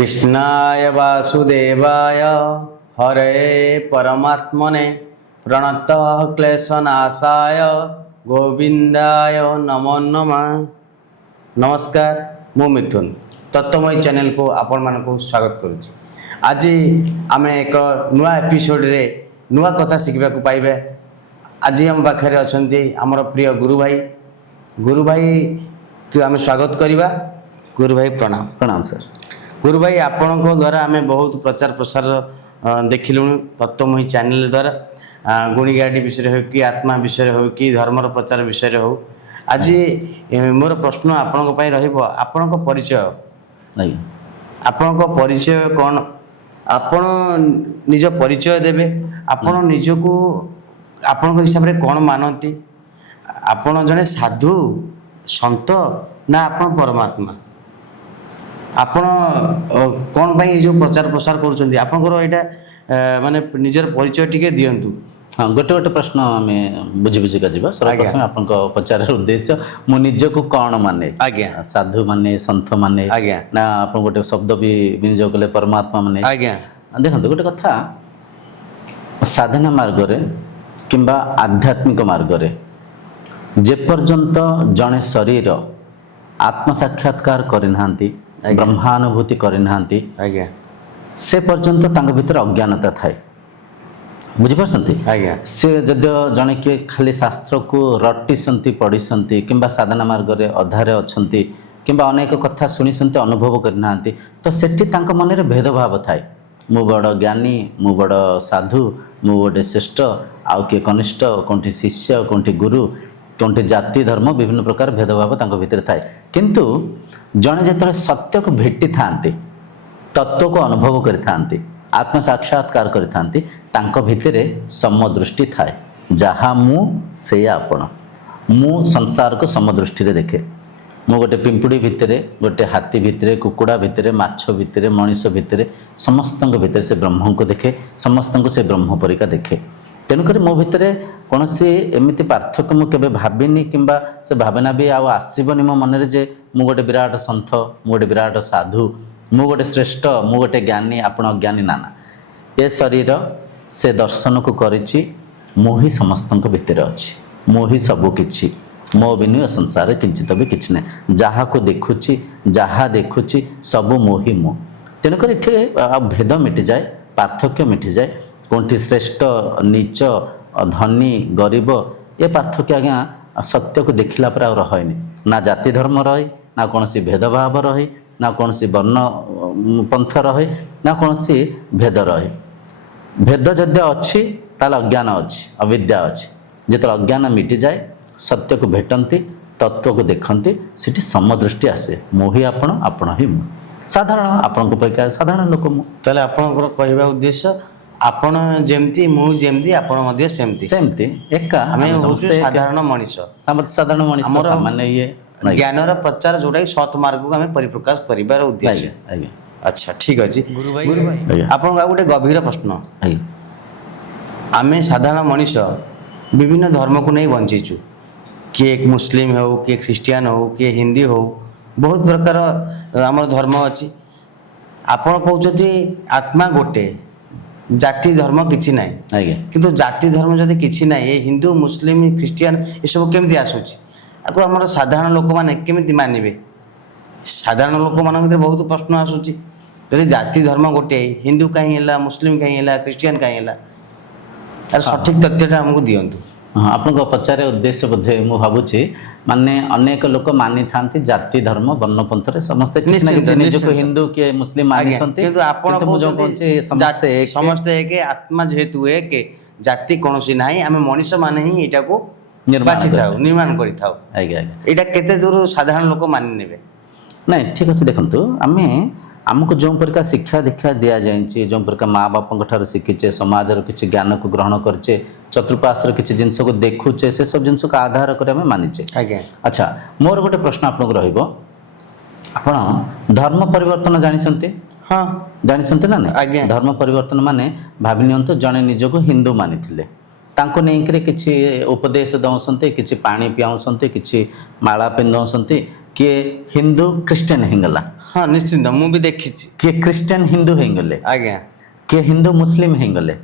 कृष्णाय वासुदेवाय हरे परमात्मने प्रणतः क्लेशनाशाय गोविंदाय नमो नमः। नमस्कार, मु मिथुन तत्वमय चैनल को आपण मानक स्वागत करुच्ची। आज आम एक नुआ एपिसोड रे नुआ कथा शिखा पाइबे। आज आम पाखे अच्छा आमर प्रिय गुरु भाई को आम स्वागत करवा। गुरु भाई प्रणाम। प्रणाम सर। गुरु भाई आपण द्वारा आम बहुत प्रचार प्रसार देखिलु तत्वमयी चैनल द्वारा गुणीगाटी विषय हो कि आत्मा विषय हो कि धर्मर प्रचार विषय हो। आज मोर प्रश्न आपण आपण परिचय आपण परिचय कौन आपण निज परिचय देवे आपण निजको आपण हिसाब से कौन मानती आपण जने साधु संत ना आपण परमात्मा आपण कौन पाई जो प्रचार प्रसार करुछंती आपनकर एटा माने निजर परिचय टिके दियंतु। हाँ, गोटे गोटे प्रश्न आम बुझी बुझिका जीवा। सर्वप्रथम आपन पचार उद्देश्य मु निजको कौन माने आज्ञा साधु माने संत माने आज्ञा ना आपन गोटे शब्द भी विनियोग कले परमात्मा माने आज्ञा। देखंतु गोटे कथा साधना मार्ग रे किंबा आध्यात्मिक मार्ग रे जे पर्यंत जणे शरीर आत्म साक्षात्कार करिनांती ब्रह्मानुभूति करिनांती आज्ञा से पर्यंत तांग भीतर अज्ञानता थाए। बुझिपारसंती आज्ञा से जदियो जणे के खाली शास्त्र को रटिसंती पढ़िसंती किंबा साधना मार्ग रे अधारे अछंती किंबा अनेक कथा सुनिसंती अनुभव करिनांती तो सेठी तांक मन रे भेदभाव थाए। मु बड़ ज्ञानी मु बड़ साधु मु गोटे श्रेष्ठ आउ किए कनिष्ठ कोंठी शिष्य कोंठी गुरु कोंठी जाति धर्म विभिन्न प्रकार भेदभाव तांक भीतर थाए। किंतु जणे जेतरे सत्य को भेटी थांती तत्व को अनुभव करिथांती आत्म साक्षात्कार करिथांती तांक भितरे समदृष्टि थाए। जहा मु से आपण मु संसार को समदृष्टि रे देखे। मु गोटे पिंपुड़ी भितरे गोटे हाथी भितरे कुकुड़ा भितरे माछ भितरे मनीष भितरे समस्तंक भितरे से ब्रह्म को देखे समस्तंक से ब्रह्म परिका देखे। तेणुकर मो भितरे कौन सी एमती पार्थक्य मुझे केवे भाविनी किंबा से भावना भी आसबनी मो मन जे मु गोटे विराट सन्थ मु गोटे विराट साधु मु गोटे श्रेष्ठ मु गोटे ज्ञानी आपण अज्ञानी नाना ये शरीर से दर्शन को करिछि मु ही समस्तंक भितर अछि मु ही सब किछि मो बिनु संसार किंचित भी किछि नै जहा को देखुछि जहा देखुछि सब मो ही मो। तेणुकर इठे भेद मिटि जाए पार्थक्य मिटि जाए कोंठी श्रेष्ठ नीच धनी गरीब ये पार्थक्य आज्ञा सत्य को देखला पर आ रही ना जाति धर्म रही ना कौन सी भेदभाव रही ना कौन सी वर्ण पंथ रही ना कौन सी भेद रही। भेद जदि अच्छी ताल अज्ञान अच्छी अविद्या अच्छी जो अज्ञान मिटि जाए सत्य को भेटंती तत्व को देखती सेठी समदृष्टि आसे मु ही आपण ही मु साधारण आपण परिका साधारण लोक मु ताले आपनकर कहबा उद्देश्य आपण जेमती मु जेमती आपण मध्ये सेमती सेमती एका हमें होछु साधारण मनीष साधारण मनीष सामान्य ये ज्ञानर प्रचार जोटा सत मार्ग को हमें परिप्रकाश करिबार उद्देश्य। अच्छा ठीक अछि गुरु भाई आपन गोटे गभीर प्रश्न आमे साधारण मनीष विभिन्न धर्म को नहीं बंचीचु किए मुस्लिम हो किए ख्रिस्टियन हो किए हिंदी हो बहुत प्रकार आम धर्म अच्छी आपण कहते आत्मा गोटे जाति धर्म किछि नाही किंतु जाति धर्म जदि किछि नाही ये हिंदू मुस्लिम ख्रिस्टियन ये सब केमती आसुची आको हमर साधारण लोक माने केमती मानिबे साधारण लोक मान बहुत प्रश्न आसुची जदि जाति धर्म गोटे हिंदू कहीं हैला मुस्लिम कहीं हैला ख्रिस्टियन कहीं हैला तार सठिक तथ्यटा हमको दियंतु। हाँ आपन पचारे उद्देश्य बोधे मु भाबुची माने अनेक लोक मानि थांती जाति धर्म वर्णपंथ रे समस्त निजको हिंदू के मुस्लिम मानि संती किंतु आपण को समस्त एक आत्मा जेहेतु एक जाति कोनोसी नाही आमे मनुष्य माने ही एटा को निर्माण करि थाउ। एटा केते दूर साधारण लोक मानि नेबे नहीं ठीक अच्छे देखंतु आमे आमको जो प्रकार शिक्षा दीक्षा दि जाए जो प्रकार माँ बापा ठार शिखीचे समाज किसी ज्ञान को ग्रहण करचे चतुर्पाश्वर किसी जिनस को देखुचे से सब जिनस को आधार कर मानिचे। अच्छा मोर गोटे प्रश्न आपन रहिबो आपण धर्म परिवर्तन जानिसंते हाँ जानिसंते ना धर्म परिवर्तन माने भाविनियंतो जने निजको हिंदू मानिथिले ତାଙ୍କୁ ନେଇକରି କିଛି ଉପଦେଶ ଦେଉଛନ୍ତି, କିଛି ପାଣି ପିଆଉଛନ୍ତି, କିଛି ମାଳା ପିନ୍ଧାଉଛନ୍ତି। କିଏ ହିନ୍ଦୁ ଖ୍ରୀଷ୍ଟିଆନ ହେଇଗଲା, ହଁ ନିଶ୍ଚିନ୍ତ ମୁଁ ବି ଦେଖିଛି। କିଏ ଖ୍ରୀଷ୍ଟିଆନ ହିନ୍ଦୁ ହେଇଗଲେ, ଆଜ୍ଞା କିଏ ହିନ୍ଦୁ ମୁସଲିମ ହେଇଗଲେ,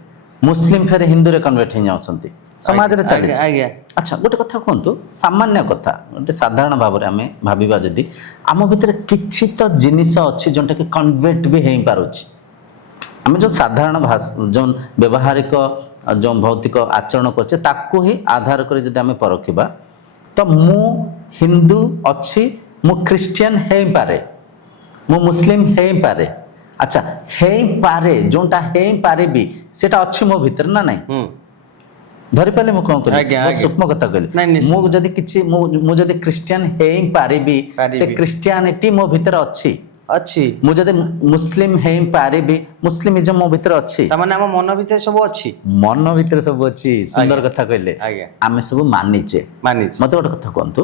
ମୁସଲିମ ଫେରେ ହିନ୍ଦୁରେ କନଭର୍ଟ ହେଇଯାଉଛନ୍ତି, ସମାଜରେ ଚାଲିଛି। ଆଜ୍ଞା ଆଚ୍ଛା ଗୋଟେ କଥା କୁହନ୍ତୁ, ସାମାନ୍ୟ କଥା, ଗୋଟେ ସାଧାରଣ ଭାବରେ ଆମେ ଭାବିବା ଯଦି ଆମ ଭିତରେ କିଛି ତ ଜିନିଷ ଅଛି ଯେଉଁଟାକି କନଭର୍ଟ ବି ହେଇପାରୁଛି। ଆମେ ଯେଉଁ ସାଧାରଣ ଯେଉଁ ବ୍ୟବହାରିକ ଯେଉଁ ଭୌତିକ ଆଚରଣ କରୁଛେ ତାକୁ ହିଁ ଆଧାର କରି ଯଦି ଆମେ ପରଖିବା, ତ ମୁଁ ହିନ୍ଦୁ ଅଛି, ମୁଁ ଖ୍ରୀଷ୍ଟିଆନ ହେଇପାରେ, ମୁଁ ମୁସଲିମ ହେଇପାରେ। ଆଚ୍ଛା ହେଇପାରେ, ଯେଉଁଟା ହେଇପାରିବି ସେଟା ଅଛି ମୋ ଭିତରେ ନା ନାହିଁ? ଧରିପାରିଲେ ମୁଁ କ'ଣ କରିବି? ସୂକ୍ଷ୍ମ କଥା କହିଲି। ମୁଁ ଯଦି କିଛି ମୁଁ ଯଦି ଖ୍ରୀଷ୍ଟିଆନ ହେଇପାରିବି, ସେ ଖ୍ରୀଷ୍ଟିଆନିଟି ମୋ ଭିତରେ ଅଛି। ମୁଁ ଯଦି ମୁସଲିମ ହେଇପାରିବି, ମୁସଲିମିଜମ ମୋ ଭିତରେ ଅଛି। ତାମାନେ ଆମ ମନ ଭିତରେ ସବୁ ଅଛି। ମନ ଭିତରେ ସବୁ ଅଛି। ସୁନ୍ଦର କଥା କହିଲେ। ଆମେ ସବୁ ମାନିଛେ। ମତେ ଗୋଟେ କଥା କୁହନ୍ତୁ,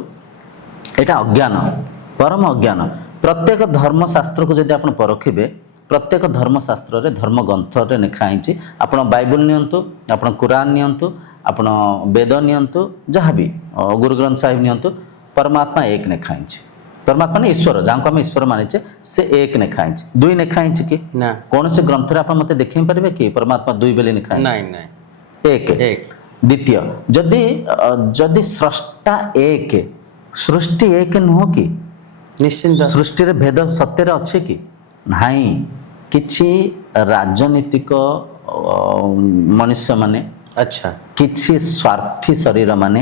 ଏଇଟା ଅଜ୍ଞାନ, ପରମ ଅଜ୍ଞାନ। ପ୍ରତ୍ୟେକ ଧର୍ମଶାସ୍ତ୍ରକୁ ଯଦି ଆପଣ ପରଖିବେ, ପ୍ରତ୍ୟେକ ଧର୍ମଶାସ୍ତ୍ରରେ ଧର୍ମ ଗ୍ରନ୍ଥରେ ଲେଖା ହେଇଛି। ଆପଣ ବାଇବଲ ନିଅନ୍ତୁ, ଆପଣ କୁରାନ ନିଅନ୍ତୁ, ଆପଣ ବେଦ ନିଅନ୍ତୁ, ଯାହାବି ଗୁରୁ ଗ୍ରନ୍ଥ ସାହିବ ନିଅନ୍ତୁ, ପରମାତ୍ମା ଏକ ଲେଖା ହେଇଛି। ପରମାତ୍ମା ମାନେ ଈଶ୍ୱର, ଯାହାକୁ ଆମେ ଈଶ୍ୱର ମାନିଛେ, ସେ ଏକ ଲେଖା ହେଇଛି। ଦୁଇ ଲେଖା ହେଇଛି କି? ନା। କୌଣସି ଗ୍ରନ୍ଥରେ ଆପଣ ମତେ ଦେଖେଇ ପାରିବେ କି ପରମାତ୍ମା ଦୁଇ ବୋଲି ଲେଖା ହେଇଛି? ଏକ। ଦ୍ୱିତୀୟ, ଯଦି ସ୍ରଷ୍ଟା ଏକ, ସୃଷ୍ଟି ଏକ ନୁହଁ କି? ନିଶ୍ଚିନ୍ତ। ସୃଷ୍ଟିରେ ଭେଦ ସତ୍ୟରେ ଅଛି କି? ନାହିଁ। କିଛି ରାଜନୀତିକ ମନୁଷ୍ୟମାନେ, ଆଚ୍ଛା, କିଛି ସ୍ୱାର୍ଥୀ ଶରୀର ମାନେ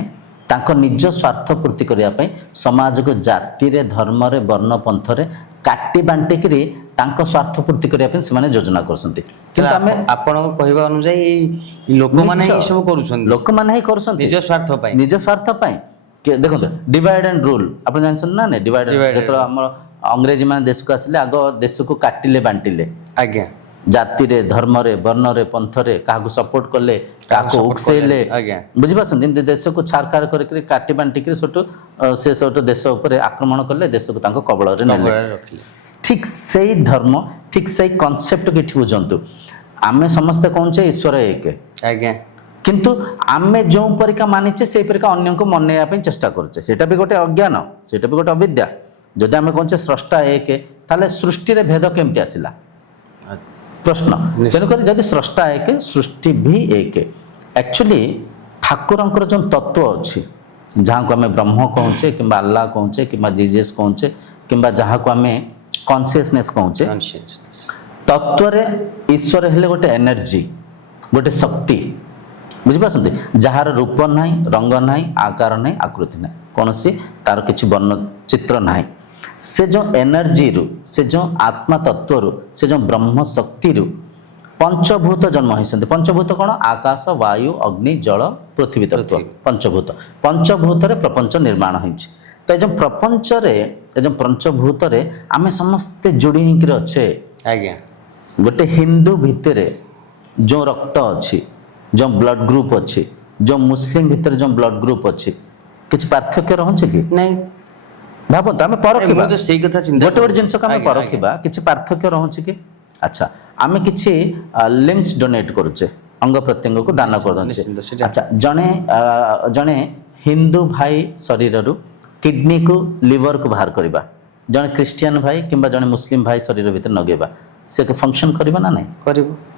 ତାଙ୍କ ନିଜ ସ୍ୱାର୍ଥ ପୂର୍ତ୍ତି କରିବା ପାଇଁ ସମାଜକୁ ଜାତିରେ, ଧର୍ମରେ, ବର୍ଣ୍ଣ ପନ୍ଥରେ କାଟି ବାଣ୍ଟିକିରି ତାଙ୍କ ସ୍ୱାର୍ଥ ପୂର୍ତ୍ତି କରିବା ପାଇଁ ସେମାନେ ଯୋଜନା କରୁଛନ୍ତି। କିନ୍ତୁ ଆମେ ଆପଣଙ୍କ କହିବା ଅନୁଯାୟୀ ଲୋକମାନେ ହିଁ ସବୁ କରୁଛନ୍ତି। ଲୋକମାନେ ହିଁ କରୁଛନ୍ତି ନିଜ ସ୍ୱାର୍ଥ ପାଇଁ। ନିଜ ସ୍ୱାର୍ଥ ପାଇଁ। ଦେଖନ୍ତୁ ଡିଭାଇଡ ଆଣ୍ଡ ରୁଲ ଆପଣ ଜାଣିଛନ୍ତି ନା ନାଇଁ? ଡିଭାଇଡ, ଯେତେବେଳେ ଆମର ଅଂଗ୍ରେଜୀ ମାନେ ଦେଶକୁ ଆସିଲେ, ଆଗ ଦେଶକୁ କାଟିଲେ ବାଣ୍ଟିଲେ। ଆଜ୍ଞା। ଜାତିରେ, ଧର୍ମରେ, ବର୍ଣ୍ଣରେ, ପନ୍ଥରେ କାହାକୁ ସପୋର୍ଟ କଲେ, କାହାକୁ ଉକସେଇଲେ, ବୁଝିପାରୁଛନ୍ତି? ଏମିତି ଦେଶକୁ ଛାରଖାର କରିକି କାଟି ବାଣ୍ଟିକି ସେ ଦେଶ ଉପରେ ଆକ୍ରମଣ କଲେ, ଦେଶକୁ ତାଙ୍କ କବଳରେ ନେଲେ। ଠିକ ସେଇ ଧର୍ମ, ଠିକ ସେଇ କନସେପ୍ଟକୁ ଏଠି ବୁଝନ୍ତୁ। ଆମେ ସମସ୍ତେ କହୁଛେ ଈଶ୍ୱର ଏକ, ଆଜ୍ଞା, କିନ୍ତୁ ଆମେ ଯେଉଁ ପରିକା ମାନିଛେ ସେଇ ପରିକା ଅନ୍ୟଙ୍କୁ ମନେଇବା ପାଇଁ ଚେଷ୍ଟା କରୁଛେ। ସେଇଟା ବି ଗୋଟେ ଅଜ୍ଞାନ, ସେଇଟା ବି ଗୋଟେ ଅବିଦ୍ୟା। ଯଦି ଆମେ କହୁଛେ ସ୍ରଷ୍ଟା ଏକ, ତାହେଲେ ସୃଷ୍ଟିରେ ଭେଦ କେମିତି ଆସିଲା? ପ୍ରଶ୍ନ। ତେଣୁକରି ଯଦି ସ୍ରଷ୍ଟା ଏକ, ସୃଷ୍ଟି ବି ଏକ। ଆକ୍ଚୁଆଲି ଠାକୁରଙ୍କର ଯେଉଁ ତତ୍ତ୍ୱ ଅଛି, ଯାହାକୁ ଆମେ ବ୍ରହ୍ମ କହୁଛେ, କିମ୍ବା ଆଲ୍ଲାହ କହୁଛେ, କିମ୍ବା ଜିଜସ୍ କହୁଛେ, କିମ୍ବା ଯାହାକୁ ଆମେ କନସିୟସନେସ୍ କହୁଛେ, ତତ୍ତ୍ୱରେ ଈଶ୍ୱର ହେଲେ ଗୋଟେ ଏନର୍ଜି, ଗୋଟେ ଶକ୍ତି। ବୁଝିପାରୁଛନ୍ତି? ଯାହାର ରୂପ ନାହିଁ, ରଙ୍ଗ ନାହିଁ, ଆକାର ନାହିଁ, ଆକୃତି ନାହିଁ, କୌଣସି ତାର କିଛି ବର୍ଣ୍ଣ ଚିତ୍ର ନାହିଁ। ସେ ଯେଉଁ ଏନର୍ଜିରୁ, ସେ ଯେଉଁ ଆତ୍ମା ତତ୍ତ୍ୱରୁ, ସେ ଯେଉଁ ବ୍ରହ୍ମ ଶକ୍ତିରୁ ପଞ୍ଚଭୂତ ଜନ୍ମ ହେଇଛନ୍ତି। ପଞ୍ଚଭୂତ କ'ଣ? ଆକାଶ, ବାୟୁ, ଅଗ୍ନି, ଜଳ, ପୃଥିବୀ ତତ୍ତ୍ୱ ପଞ୍ଚଭୂତ। ପଞ୍ଚଭୂତରେ ପ୍ରପଞ୍ଚ ନିର୍ମାଣ ହେଇଛି। ତ ଏ ଯେଉଁ ପ୍ରପଞ୍ଚରେ, ଏ ଯେଉଁ ପଞ୍ଚଭୂତରେ ଆମେ ସମସ୍ତେ ଯୋଡ଼ି ହେଇକିରି ଅଛେ। ଆଜ୍ଞା। ଗୋଟେ ହିନ୍ଦୁ ଭିତରେ ଯେଉଁ ରକ୍ତ ଅଛି, ଯେଉଁ ବ୍ଲଡ ଗ୍ରୁପ ଅଛି, ଯେଉଁ ମୁସଲିମ ଭିତରେ ଯେଉଁ ବ୍ଲଡ ଗ୍ରୁପ ଅଛି, କିଛି ପାର୍ଥକ୍ୟ ରହୁଛି କି? ନାଇଁ। ଭାବନ୍ତୁ, ଆମେ ପରଖିବା, ସେଇ କଥା ଚିନ୍ତା ଗୋଟେ ଗୋଟେ ଜିନିଷକୁ ଆମେ ପରଖିବା, କିଛି ପାର୍ଥକ୍ୟ ରହୁଛି କି? ଆଚ୍ଛା, ଆମେ କିଛି ଲିମ୍ସ ଡୋନେଟ୍ କରୁଛେ, ଅଙ୍ଗ ପ୍ରତ୍ୟଙ୍ଗକୁ ଦାନ କରୁଛେ। ଆଚ୍ଛା, ଜଣେ ହିନ୍ଦୁ ଭାଇ ଶରୀରରୁ କିଡନୀକୁ, ଲିଭରକୁ ବାହାର କରିବା, ଜଣେ ଖ୍ରୀଷ୍ଟିଆନ ଭାଇ କିମ୍ବା ଜଣେ ମୁସଲିମ ଭାଇ ଶରୀର ଭିତରେ ଲଗେଇବା, ସେ ଫଙ୍କସନ୍ କରିବ ନା ନାହିଁ?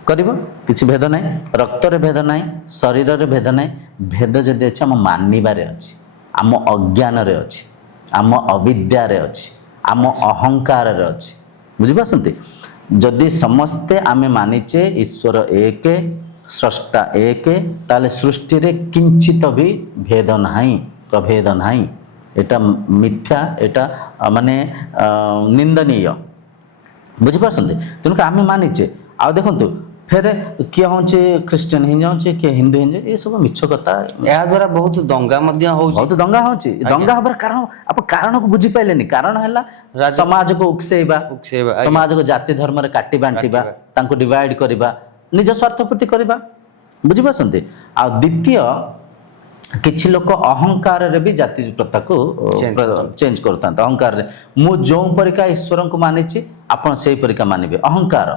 କରିବ। କିଛି ଭେଦ ନାହିଁ, ରକ୍ତରେ ଭେଦ ନାହିଁ, ଶରୀରରେ ଭେଦ ନାହିଁ। ଭେଦ ଯଦି ଅଛି, ଆମ ମାନିବାରେ ଅଛି, ଆମ ଅଜ୍ଞାନରେ ଅଛି, ଆମ ଅବିଦ୍ୟାରେ ଅଛି, ଆମ ଅହଙ୍କାରରେ ଅଛି। ବୁଝିପାରୁଛନ୍ତି? ଯଦି ସମସ୍ତେ ଆମେ ମାନିଛେ ଈଶ୍ୱର ଏକ, ସ୍ରଷ୍ଟା ଏକ, ତାହେଲେ ସୃଷ୍ଟିରେ କିଞ୍ଚିତ ବି ଭେଦ ନାହିଁ, ପ୍ରଭେଦ ନାହିଁ। এটা ମିଥ୍ୟା, এটা ମାନେ ନିନ୍ଦନୀୟ। ବୁଝିପାରୁଛନ୍ତି? ତେଣୁକି ଆମେ ମାନିଛେ। ଆଉ ଦେଖନ୍ତୁ, ଫେରେ କିଏ ହେଉଛି ଖ୍ରୀଷ୍ଟିଆନ ହେଇଯାଉଛି, କିଏ ହିନ୍ଦୁ ହେଇଯାଉଛି, ଏସବୁ ମିଛ କଥା। ଏହା ଦ୍ୱାରା ବହୁତ ଦଙ୍ଗା ମଧ୍ୟ ହେଉଛି। ବହୁତ ଦଙ୍ଗା ହେଉଛି। ଦଙ୍ଗା ହେବାର କାରଣ, ଆପଣ କାରଣକୁ ବୁଝିପାରିଲେନି। କାରଣ ହେଲା ସମାଜକୁ ଉକସେଇବା, ସମାଜକୁ ଜାତି ଧର୍ମରେ କାଟି ବାଣ୍ଟିବା, ତାଙ୍କୁ ଡିଭାଇଡ କରିବା, ନିଜ ସ୍ୱାର୍ଥ ପୂର୍ତ୍ତି କରିବା। ବୁଝିପାରୁଛନ୍ତି? ଆଉ ଦ୍ୱିତୀୟ, କିଛି ଲୋକ ଅହଙ୍କାରରେ ବି ଜାତି ପ୍ରଥାକୁ ଚେଞ୍ଜ କରୁଥାନ୍ତି। ଅହଙ୍କାରରେ ମୁଁ ଯେଉଁ ପରିକା ଈଶ୍ୱରଙ୍କୁ ମାନିଛି, ଆପଣ ସେଇ ପରିକା ମାନିବେ। ଅହଙ୍କାର।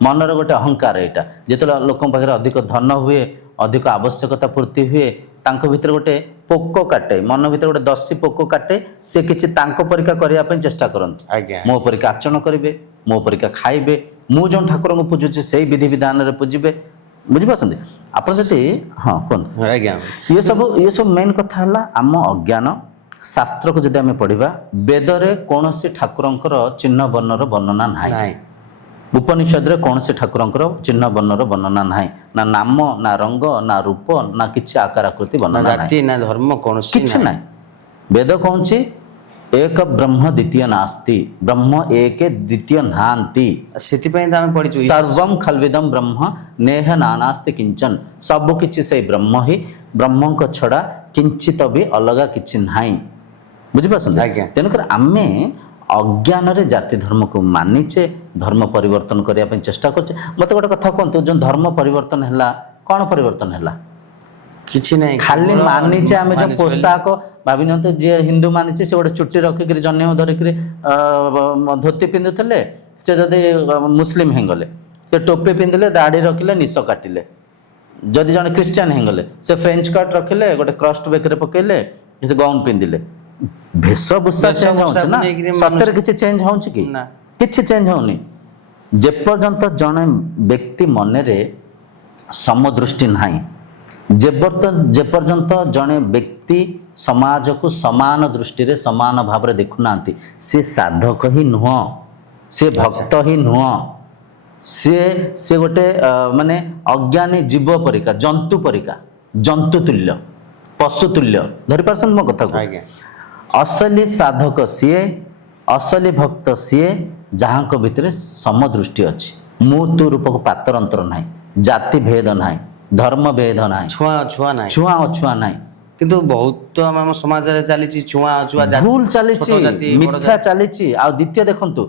मनर गोटे अहंकार यहाँ जो लोक पाखे अधिक धन हुए अधिक आवश्यकता पूर्ति हुए तांको भितर गोटे पोक काटे मन भितर गोटे दसी पोक काटे से किसी तांको परीक्षा करने चेष्टा करते आज्ञा मो परीक्षा आचरण करेंगे मो परीक्षा खाइबे मु जो ठाकुर को पूजुचे से विधि विधान में पूजिबे बुझिपारछन्ति आपण जति हाँ कहते आज्ञा ये सब मेन कथा है आम अज्ञान शास्त्र को जब आम पढ़ा वेदरे कौन सी ठाकुरंकर चिन्ह वर्णर वर्णना ना नहीं उपनिषद रे कौन सी ठाकुरंकर चिन्ह वर्णर वर्णना ना ना नाम ना रंग ना रूप ना किसी आकार आकृति ना वर्णना जाति ना धर्म कौन किछि ना वेद कौन सी एक ब्रह्म द्वितीय नास्ति ब्रह्म एक द्वितीय नांति ସେଥିପାଇଁ ତ ଆମେ ପଢିଛୁ सर्वम खलविदम ब्रह्म नेह नानास्ति किंचन सब किछि से ब्रह्म ही ब्रह्म को छड़ा किंचित भी अलग किछि नाही बुझि पाछन आज्ञा। तेनकर आमे अज्ञान रे जाति धर्म को मानिचे धर्म परिवर्तन करिया पे चेष्टा करछे मते गोटे कथा कोनतो जो धर्म परिवर्तन हैला कोन परिवर्तन हैला କିଛି ନାହିଁ खाली କେବଳ मानिचे आमे जो ମାନିଛୁ ବୋଲି। पोशाक भाविन तो जे हिंदू मानिचे से गोटे चुट्टी रखिक जन्म धरिक धोती पिंधुले से जदि मुस्लिम हेगले से टोपी पिंधिले दाढ़ी रखिले निश काटिले जदि जन क्रिश्चियन हेगले से फ्रेंच कट रखिले गोटे क्रस्ट बेकरे पकेले से गाउन पिंधिले वेशभूषा चेंज वेशभूषा होउछ ना नेइकिरि सତରେ କିଛି चेंज होउछ कि ना। କିଛି चेंज होउनी जे पर्यंत जने व्यक्ति मनरे समदृष्टि नाही जे पर्यंत जने व्यक्ति समाज को समान दृष्टि रे समान भाव रे देखुना से साधक ही नुह से भक्त ही नुह से गोटे माने अज्ञानी जीव परिका जंतु तुल्य पशु तुल्य धरि पारछन मो कथा को आज्ञा असली साधक सीए असली भक्त सीए जहाँ को भितर समदृष्टि अच्छी मु तू रूप को पातर अंतर ना जाति भेद ना धर्म भेद ना ଛୁଆଁ ଅଛୁଆଁ ନାହିଁ छुआ अछुआ ना କିନ୍ତୁ ବହୁତ ଆମ ସମାଜରେ ଚାଲିଛି ଛୁଆଁ ଅଛୁଆଁ ଜାତି भूल चली ଛୋଟ ଜାତି ବଡ଼ मिथ्या ଜାତି। चली आ द्वितीय देखंतु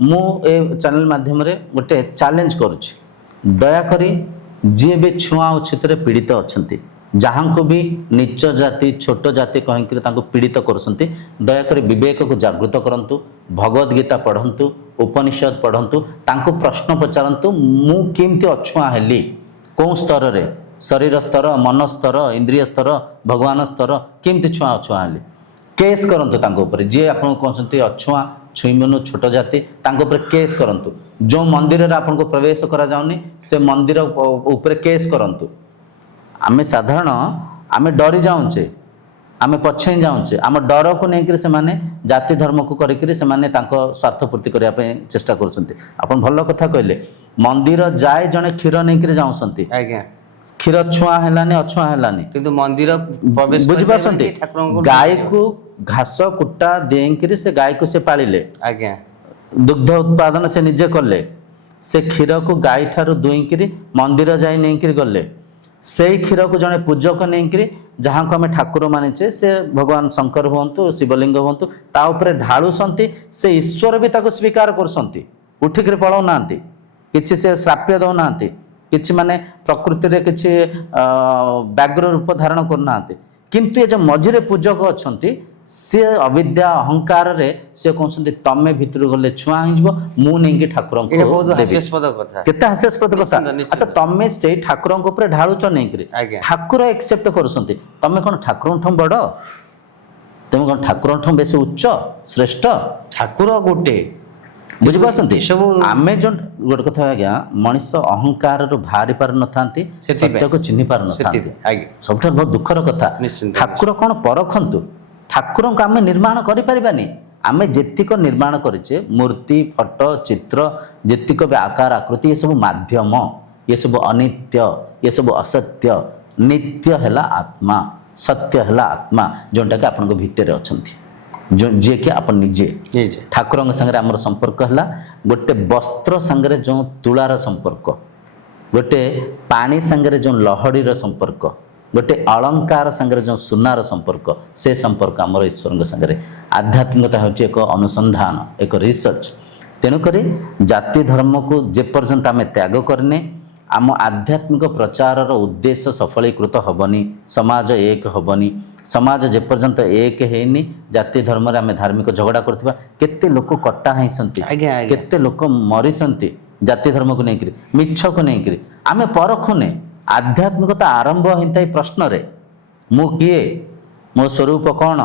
मु ए चैनल माध्यम रे गोटे चैलेंज करूची दया करी जे भी छुआ उचित रे पीड़ित अछंती जहाँ को भी नीच जाति छोट जाति कहीं तांको पीड़ित करुछंती दया करी विवेक को जागृत करंतु भगवद गीता पढ़ंतु उपनिषद पढ़ंतु तांको प्रश्न पचारंतु मु केमती अछुआ हेली कौन स्तर रे शरीर स्तर मन स्तर इंद्रिय स्तर भगवान स्तर केमती छुआ अछुआ हेली केस करंतु तांको ऊपर जे आपन कहते अछुआ छुईमनु छोट जाति तांको ऊपर केस करंतु जो मंदिर रे आपन को प्रवेश करा जाउनी से मंदिर ऊपर केस करंतु आमे साधारण आमे डरी जाउचे आमे पछे जाउचे आम डर को लेकर से माने जाति धर्म को करिकरी से माने तांको स्वार्थ पूर्ति करिया पे चेष्टा करछंती आपन भलो कथा कहले मंदिर जाय जने खीर नेकर जाउसंती आज्ञा क्षीर छुआ हेलानी अछुआ हेलानी କିନ୍ତୁ ମନ୍ଦିର ପ୍ରବେଶ बुझी पारछंती ଠାକୁରଙ୍କୁ गाय को घास कुटा देंकरी से गाय को से पालिले ଆଜ୍ଞା दुग्ध उत्पादन से निजे कले से क्षीर को गाय ठारू दुईकरी मंदिर जाई नेकरी गले से क्षीर को जने पूजक नेकरी जहाँ को आम ठाकुर मानिचे से भगवान शंकर हुंतु शिवलिंग हुंतु ता उपरे ढाळुसंती से ईश्वर भी ताको स्वीकार करसंती उठिकरी पळौ नांती किछि से श्राप्य दो नांती किछि माने प्रकृति रे किछि व्याघ्र रूप धारण करनांती किंतु ये जो मझिरे पूजक अछंती से अविद्या अहंकार रे से कहते तमे भितर गले छुआ हो मु नहीं ठाकुर ଏଇଟା ବହୁତ ହାସ୍ୟାସ୍ପଦ କଥା केते हास्यास्पद कथा निश्चिନ୍ତ, निश्चिନ୍ତ। अच्छा तमे से ठाकुर ऊपर ढालुच नहीं आज्ञा। ठाकुर एक्सेप्ट करुसंती तमे कोन ठाकुर बड़ तमे कोन ठाकुर बेसी उच्च श्रेष्ठ ଠାକୁର ଗୋଟେ बुझी पारछंती ସବୁ आमे जो गोटे कथा आज्ञा मनुष्य अहंकार रो बाहरी पार नथांती ସେଥିପାଇଁ। सत्य को चिन्हि पार नथांती ସେଥିପାଇଁ ଆଜ୍ଞା सबठार बहुत दुखर कथा निश्चिନ୍ତ, ठाकुर कौन परखंतु ठाकुर को आम निर्माण करें आम जेतिक निर्माण करें मूर्ति फटो चित्र जेतिक भी आकार आकृति ये सब माध्यम ये सब अनित्य ये सब असत्य नित्य है आत्मा सत्य है आत्मा जोटा कि आपण भितर अच्छा जो जे कि आप निजे ନିଜେ ठाकुर संगे आमर संपर्क है गोटे वस्त्र संगे जो तुलार संपर्क गोटे पानी संगे जो लहड़ीर संपर्क गोटे अलंकार संगे जो सुनार संपर्क से संपर्क आमर ईश्वर संगे आध्यात्मिकता हूँ एक अनुसंधान एक रिसर्च तेणुक जाति धर्म को जेपर्यंत आम त्याग करने आम आध्यात्मिक प्रचार उद्देश्य सफलीकृत हेनी समाज एक हेनी समाज जेपर्यंत एक हैनी जाति धर्म रे आम धार्मिक झगड़ा करथिबा केते लोक कटा हैसंती आज्ञा आज्ञा केते लोक मरिसंती ଜାତି ଧର୍ମକୁ ନେଇକରି ମିଛକୁ ନେଇକରି ଆମେ ପରଖୁନେ। ଆଧ୍ୟାତ୍ମିକତା ଆରମ୍ଭ ହେଇଥାଏ ପ୍ରଶ୍ନରେ, ମୁଁ କିଏ, ମୋ ସ୍ୱରୂପ କ'ଣ,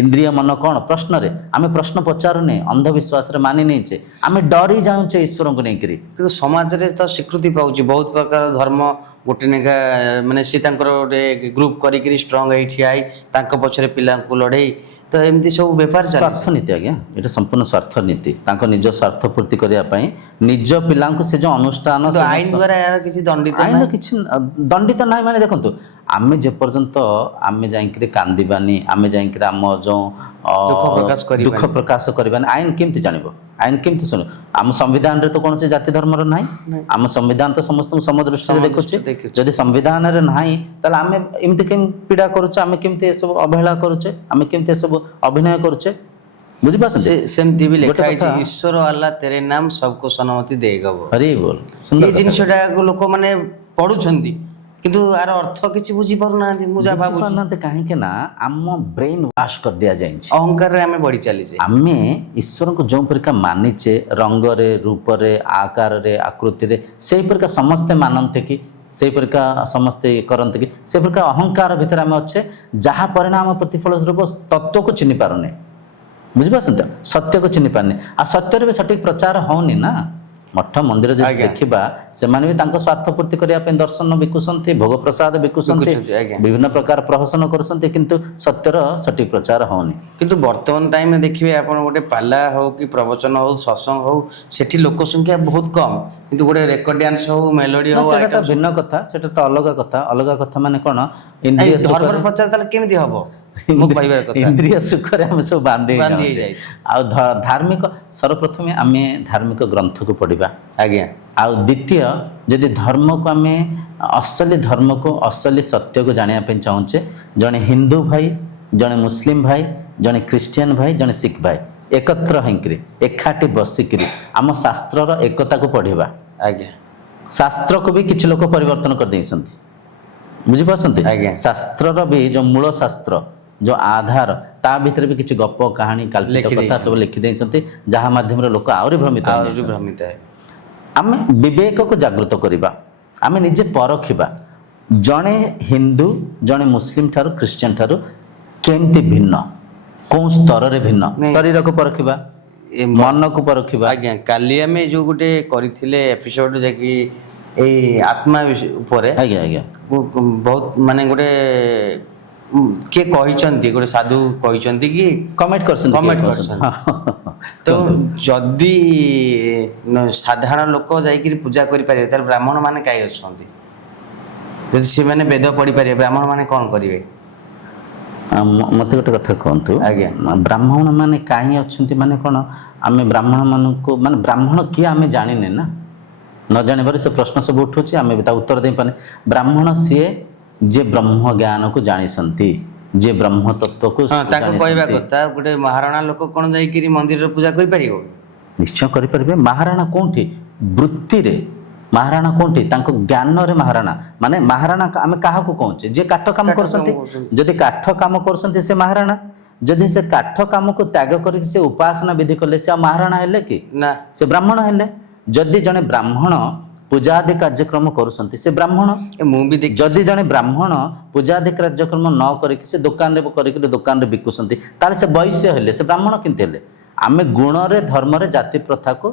ଇନ୍ଦ୍ରିୟ ମନ କ'ଣ, ପ୍ରଶ୍ନରେ। ଆମେ ପ୍ରଶ୍ନ ପଚାରୁନେ, ଅନ୍ଧବିଶ୍ୱାସରେ ମାନି ନେଇଛେ, ଆମେ ଡରି ଯାଉଛେ ଈଶ୍ୱରଙ୍କୁ ନେଇକରି। କିନ୍ତୁ ସମାଜରେ ତ ସ୍ୱୀକୃତି ପାଉଛି ବହୁତ ପ୍ରକାର ଧର୍ମ ଗୋଟେ ନେଖା, ମାନେ ସେ ତାଙ୍କର ଗୋଟେ ଗ୍ରୁପ କରିକିରି ଷ୍ଟ୍ରଙ୍ଗ ହେଇ ଠିଆ ହେଇ ତାଙ୍କ ପଛରେ ପିଲାଙ୍କୁ ଲଢ଼େଇ, ତ ଏମିତି ସବୁ ବେପାର ଚାଲିଛି। ସ୍ୱାର୍ଥ ନୀତି ଆଜ୍ଞା, ଏଇଟା ସମ୍ପୂର୍ଣ୍ଣ ସ୍ୱାର୍ଥ ନୀତି। ତାଙ୍କ ନିଜ ସ୍ୱାର୍ଥ ପୂର୍ତ୍ତି କରିବା ପାଇଁ ନିଜ ପିଲାଙ୍କୁ ସେ ଯେଉଁ ଅନୁଷ୍ଠାନ, ଆଇନ ଦ୍ୱାରା ଏହାର କିଛି ଦଣ୍ଡିତ ଆଇନ ନାହିଁ? କିଛି ଦଣ୍ଡିତ ନାହିଁ। ମାନେ ଦେଖନ୍ତୁ, ଆମେ ଯେପର୍ଯ୍ୟନ୍ତ ଆମେ ଯାଇକିରି କାନ୍ଦିବାନି, ଆମେ ଯାଇକିରି ଆମ ଯେଉଁ ଦୁଃଖ ପ୍ରକାଶ କରିବାନି, ଆଇନ କେମିତି ଜାଣିବ, ଆଇନ କେମିତି ଶୁଣିବ? ଆମ ସମ୍ବିଧାନରେ ତ କୌଣସି ଜାତି ଧର୍ମର ନାହିଁ। ଆମ ସମ୍ବିଧାନ ତ ସମସ୍ତଙ୍କୁ ସମ ଦୃଷ୍ଟିରେ ଦେଖୁଛି। ଯଦି ସମ୍ବିଧାନରେ ନାହିଁ ତାହେଲେ ଆମେ ଏମିତି କେମିତି ପୀଡ଼ା କରୁଛେ, ଆମେ କେମିତି ଏସବୁ ଅବହେଳା କରୁଛେ, ଆମେ କେମିତି ଏସବୁ ଅଭିନୟ କରୁଛେ? ବୁଝିପାରୁଛନ୍ତି? ସେମିତି ବି ଲେଖା ହେଇଛି, ଈଶ୍ୱର ଆଲ୍ଲାହ ତେରେ ନାମ ସବକୁ ସନମତି ଦେଗବ। ହରି ବୋଲ। ଏଇ ଜିନିଷଟାକୁ ଲୋକମାନେ ପଢୁଛନ୍ତି କିନ୍ତୁ ଆର ଅର୍ଥ କିଛି ବୁଝିପାରୁନାହାନ୍ତି। ମୁଁ ଯାହା ଭାବୁଛି, କାହିଁକି ନା ଆମ ବ୍ରେନ୍ ୱାଶ କରିଦିଆଯାଇଛି। ଅହଙ୍କାରରେ ଆମେ ବଢି ଚାଲିଛେ। ଆମେ ଈଶ୍ୱରଙ୍କୁ ଯେଉଁ ପରିକା ମାନିଛେ, ରଙ୍ଗରେ, ରୂପରେ, ଆକାରରେ, ଆକୃତିରେ, ସେଇ ପରିକା ସମସ୍ତେ ମାନନ୍ତି କି, ସେଇ ପରିକା ସମସ୍ତେ କରନ୍ତି କି, ସେ ପରିକା ଅହଙ୍କାର ଭିତରେ ଆମେ ଅଛେ, ଯାହା ପରିଣାମ ପ୍ରତିଫଳ ସ୍ୱରୂପ ତତ୍ତ୍ୱକୁ ଚିହ୍ନି ପାରୁନେ। ବୁଝିପାରୁଛନ୍ତି? ସତ୍ୟକୁ ଚିହ୍ନି ପାରୁନି। ଆଉ ସତ୍ୟରେ ବି ସଠିକ ପ୍ରଚାର ହଉନି ନା। ମଠ ମନ୍ଦିର ଯଦି ଦେଖିବା, ସେମାନେ ବି ତାଙ୍କ ସ୍ୱାର୍ଥ ପୂର୍ତ୍ତି କରିବା ପାଇଁ ଦର୍ଶନ ବିକୁଛନ୍ତି, ଭୋଗ ପ୍ରସାଦ ବିକୁଛନ୍ତି, ବିଭିନ୍ନ ପ୍ରକାର ପ୍ରହସନ କରୁଛନ୍ତି, କିନ୍ତୁ ସତ୍ୟର ସଠିକ ପ୍ରଚାର ହଉନି। କିନ୍ତୁ ବର୍ତ୍ତମାନ ଟାଇମରେ ଦେଖିବେ ଆପଣ, ଗୋଟେ ପାଲା ହଉ କି ପ୍ରବଚନ ହଉ, ସତ୍ସଙ୍ଗ ହଉ, ସେଠି ଲୋକ ସଂଖ୍ୟା ବହୁତ କମ, କିନ୍ତୁ ଗୋଟେ ରେକର୍ଡ ଡ୍ୟାନ୍ସ ହଉ, ମେଲୋଡି ହଉ, ସେଟା ତ ଭିନ୍ନ କଥା, ସେଟା ତ ଅଲଗା କଥା। ଅଲଗା କଥା ମାନେ କ'ଣ? ଇନ୍ଦ୍ରିୟ ଧର୍ମର ପ୍ରଚାର ତାହେଲେ କେମିତି ହବ? ଇନ୍ଦ୍ରିୟ ସୁଖରେ ଆମେ ସବୁ ବାନ୍ଧି ହେଇଯାଇଛୁ। ଆଉ ଧାର୍ମିକ, ସର୍ବପ୍ରଥମେ ଆମେ ଧାର୍ମିକ ଗ୍ରନ୍ଥକୁ ପଢିବା। ଆଜ୍ଞା। ଆଉ ଦ୍ୱିତୀୟ, ଯଦି ଧର୍ମକୁ ଆମେ ଅସଲି ଧର୍ମକୁ, ଅସଲି ସତ୍ୟକୁ ଜାଣିବା ପାଇଁ ଚାହୁଁଛେ, ଜଣେ ହିନ୍ଦୁ ଭାଇ, ଜଣେ ମୁସଲିମ ଭାଇ, ଜଣେ ଖ୍ରୀଷ୍ଟିଆନ ଭାଇ, ଜଣେ ଶିଖ ଭାଇ ଏକତ୍ର ହେଇକିରି, ଏକାଠି ବସିକିରି ଆମ ଶାସ୍ତ୍ରର ଏକତାକୁ ପଢିବା। ଆଜ୍ଞା। ଶାସ୍ତ୍ରକୁ ବି କିଛି ଲୋକ ପରିବର୍ତ୍ତନ କରିଦେଇଛନ୍ତି। ବୁଝିପାରୁଛନ୍ତି? ଶାସ୍ତ୍ରର ବି ଯେଉଁ ମୂଳ ଶାସ୍ତ୍ର, ଯେଉଁ ଆଧାର, ତା ଭିତରେ ବି କିଛି ଗପ, କାହାଣୀ, କାଳ୍ପନିକ କଥା ସବୁ ଲେଖି ଦେଇଛନ୍ତି, ଯାହା ମାଧ୍ୟମରେ ଲୋକ ଆହୁରି ଭ୍ରମିତ। ଆମେ ବିବେକକୁ ଜାଗୃତ କରିବା, ଆମେ ନିଜେ ପରଖିବା, ଜଣେ ହିନ୍ଦୁ ଜଣେ ମୁସଲିମ ଠାରୁ, ଖ୍ରୀଷ୍ଟିଆନ ଠାରୁ କେମିତି ଭିନ୍ନ, କେଉଁ ସ୍ତରରେ ଭିନ୍ନ, ଶରୀରକୁ ପରଖିବା, ମନକୁ ପରଖିବା। ଆଜ୍ଞା, କାଲି ଆମେ ଯେଉଁ ଗୋଟେ କରିଥିଲେ ଏପିସୋଡ, ଯାକି ଏଇ ଆତ୍ମା ଉପରେ, ଆଜ୍ଞା ଆଜ୍ଞା, ବହୁତ ମାନେ ଗୋଟେ କିଏ କହିଛନ୍ତି, ଗୋଟେ ସାଧୁ କହିଛନ୍ତି କି କମେଣ୍ଟ କରିଛନ୍ତି। ତ ଯଦି ସାଧାରଣ ଲୋକ ଯାଇକିରି ପୂଜା କରିପାରିବେ, ତାହେଲେ ବ୍ରାହ୍ମଣ ମାନେ କାହିଁ ଅଛନ୍ତି? ଯଦି ସେମାନେ ବେଦ ପଢିପାରିବେ, ବ୍ରାହ୍ମଣ ମାନେ କ'ଣ କରିବେ? ମୋତେ ଗୋଟେ କଥା କୁହନ୍ତୁ। ଆଜ୍ଞା। ବ୍ରାହ୍ମଣ ମାନେ କାହିଁ ଅଛନ୍ତି ମାନେ କ'ଣ? ଆମେ ବ୍ରାହ୍ମଣ ମାନଙ୍କୁ, ମାନେ ବ୍ରାହ୍ମଣ କିଏ ଆମେ ଜାଣିନେ ନା, ନ ଜାଣିବାରେ ସେ ପ୍ରଶ୍ନ ସବୁ ଉଠୁଛି, ଆମେ ବି ତା ଉତ୍ତର ଦେଇପାରୁନେ। ବ୍ରାହ୍ମଣ ସିଏ ଯେ ବ୍ରହ୍ମ ଜ୍ଞାନକୁ ଜାଣିଛନ୍ତି, ଯେ ବ୍ରହ୍ମ ତତ୍ତ୍ୱକୁ ତାକୁ କହିବା କଥା। ଗୋଟେ ମହାରଣା ଲୋକ କ'ଣ ଯାଇକିରି ମନ୍ଦିରରେ ପୂଜା କରିପାରିବ? ନିଶ୍ଚୟ କରିପାରିବେ। ମହାରଣା କୋଉଠି? ବୃତ୍ତିରେ ମହାରଣା କୋଉଠି? ତାଙ୍କ ଜ୍ଞାନରେ ମହାରଣା। ମାନେ ମହାରଣା ଆମେ କାହାକୁ କହୁଛେ? ଯେ କାଠ କାମ କରୁଛନ୍ତି। ଯଦି କାଠ କାମ କରୁଛନ୍ତି ସେ ମହାରଣା। ଯଦି ସେ କାଠ କାମକୁ ତ୍ୟାଗ କରିକି ସେ ଉପାସନା ବିଧି କଲେ, ସେ ମହାରଣା ହେଲେ କି? ନା, ସେ ବ୍ରାହ୍ମଣ ହେଲେ। ଯଦି ଜଣେ ବ୍ରାହ୍ମଣ ପୂଜାଦି କାର୍ଯ୍ୟକ୍ରମ କରୁଛନ୍ତି, ସେ ବ୍ରାହ୍ମଣ। ମୁଁ ବି ଯଦି ଜଣେ ବ୍ରାହ୍ମଣ ପୂଜାଦି କାର୍ଯ୍ୟକ୍ରମ ନ କରିକି ସେ ଦୋକାନରେ କରିକି ଦୋକାନରେ ବିକୁଛନ୍ତି, ତାହେଲେ ସେ ବୈଶ୍ୟ ହେଲେ, ସେ ବ୍ରାହ୍ମଣ କେମିତି ହେଲେ? ଆମେ ଗୁଣରେ, ଧର୍ମରେ, ଜାତି ପ୍ରଥାକୁ,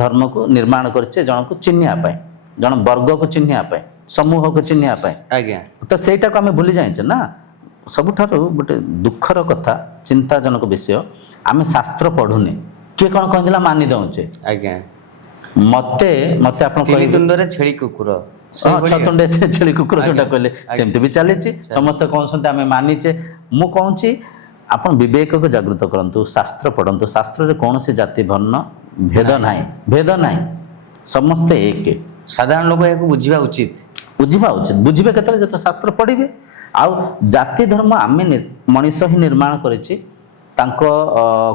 ଧର୍ମକୁ ନିର୍ମାଣ କରିଛେ ଜଣକୁ ଚିହ୍ନିବା ପାଇଁ, ଜଣ ବର୍ଗକୁ ଚିହ୍ନିବା ପାଇଁ, ସମୂହକୁ ଚିହ୍ନିବା ପାଇଁ। ଆଜ୍ଞା। ତ ସେଇଟାକୁ ଆମେ ଭୁଲି ଯାଇଛେ ନା। ସବୁଠାରୁ ଗୋଟେ ଦୁଃଖର କଥା, ଚିନ୍ତାଜନକ ବିଷୟ, ଆମେ ଶାସ୍ତ୍ର ପଢୁନେ, କିଏ କ'ଣ କହିଥିଲା ମାନି ଦଉଛେ। ଆଜ୍ଞା। ମତେ ଆପଣ ତୁଣ୍ଡରେ ଛେଳି କୁକୁର, ଛତୁଣ୍ଡେ ଛେଳି କୁକୁର ଯୋଉଟା କହିଲେ, ସେମିତି ବି ଚାଲିଛି। ସମସ୍ତେ କହୁଛନ୍ତି ଆମେ ମାନିଛେ। ମୁଁ କହୁଛି, ଆପଣ ବିବେକକୁ ଜାଗୃତ କରନ୍ତୁ, ଶାସ୍ତ୍ର ପଢନ୍ତୁ। ଶାସ୍ତ୍ରରେ କୌଣସି ଜାତି ବର୍ଣ୍ଣ ଭେଦ ନାହିଁ, ଭେଦ ନାହିଁ, ସମସ୍ତେ ଏକ। ସାଧାରଣ ଲୋକ ଏହାକୁ ବୁଝିବା ଉଚିତ। ବୁଝିବେ କେତେବେଳେ? ଯେତେବେଳେ ଶାସ୍ତ୍ର ପଢିବେ। ଆଉ ଜାତି ଧର୍ମ ଆମେ ମଣିଷ ହିଁ ନିର୍ମାଣ କରିଛି, ତାଙ୍କ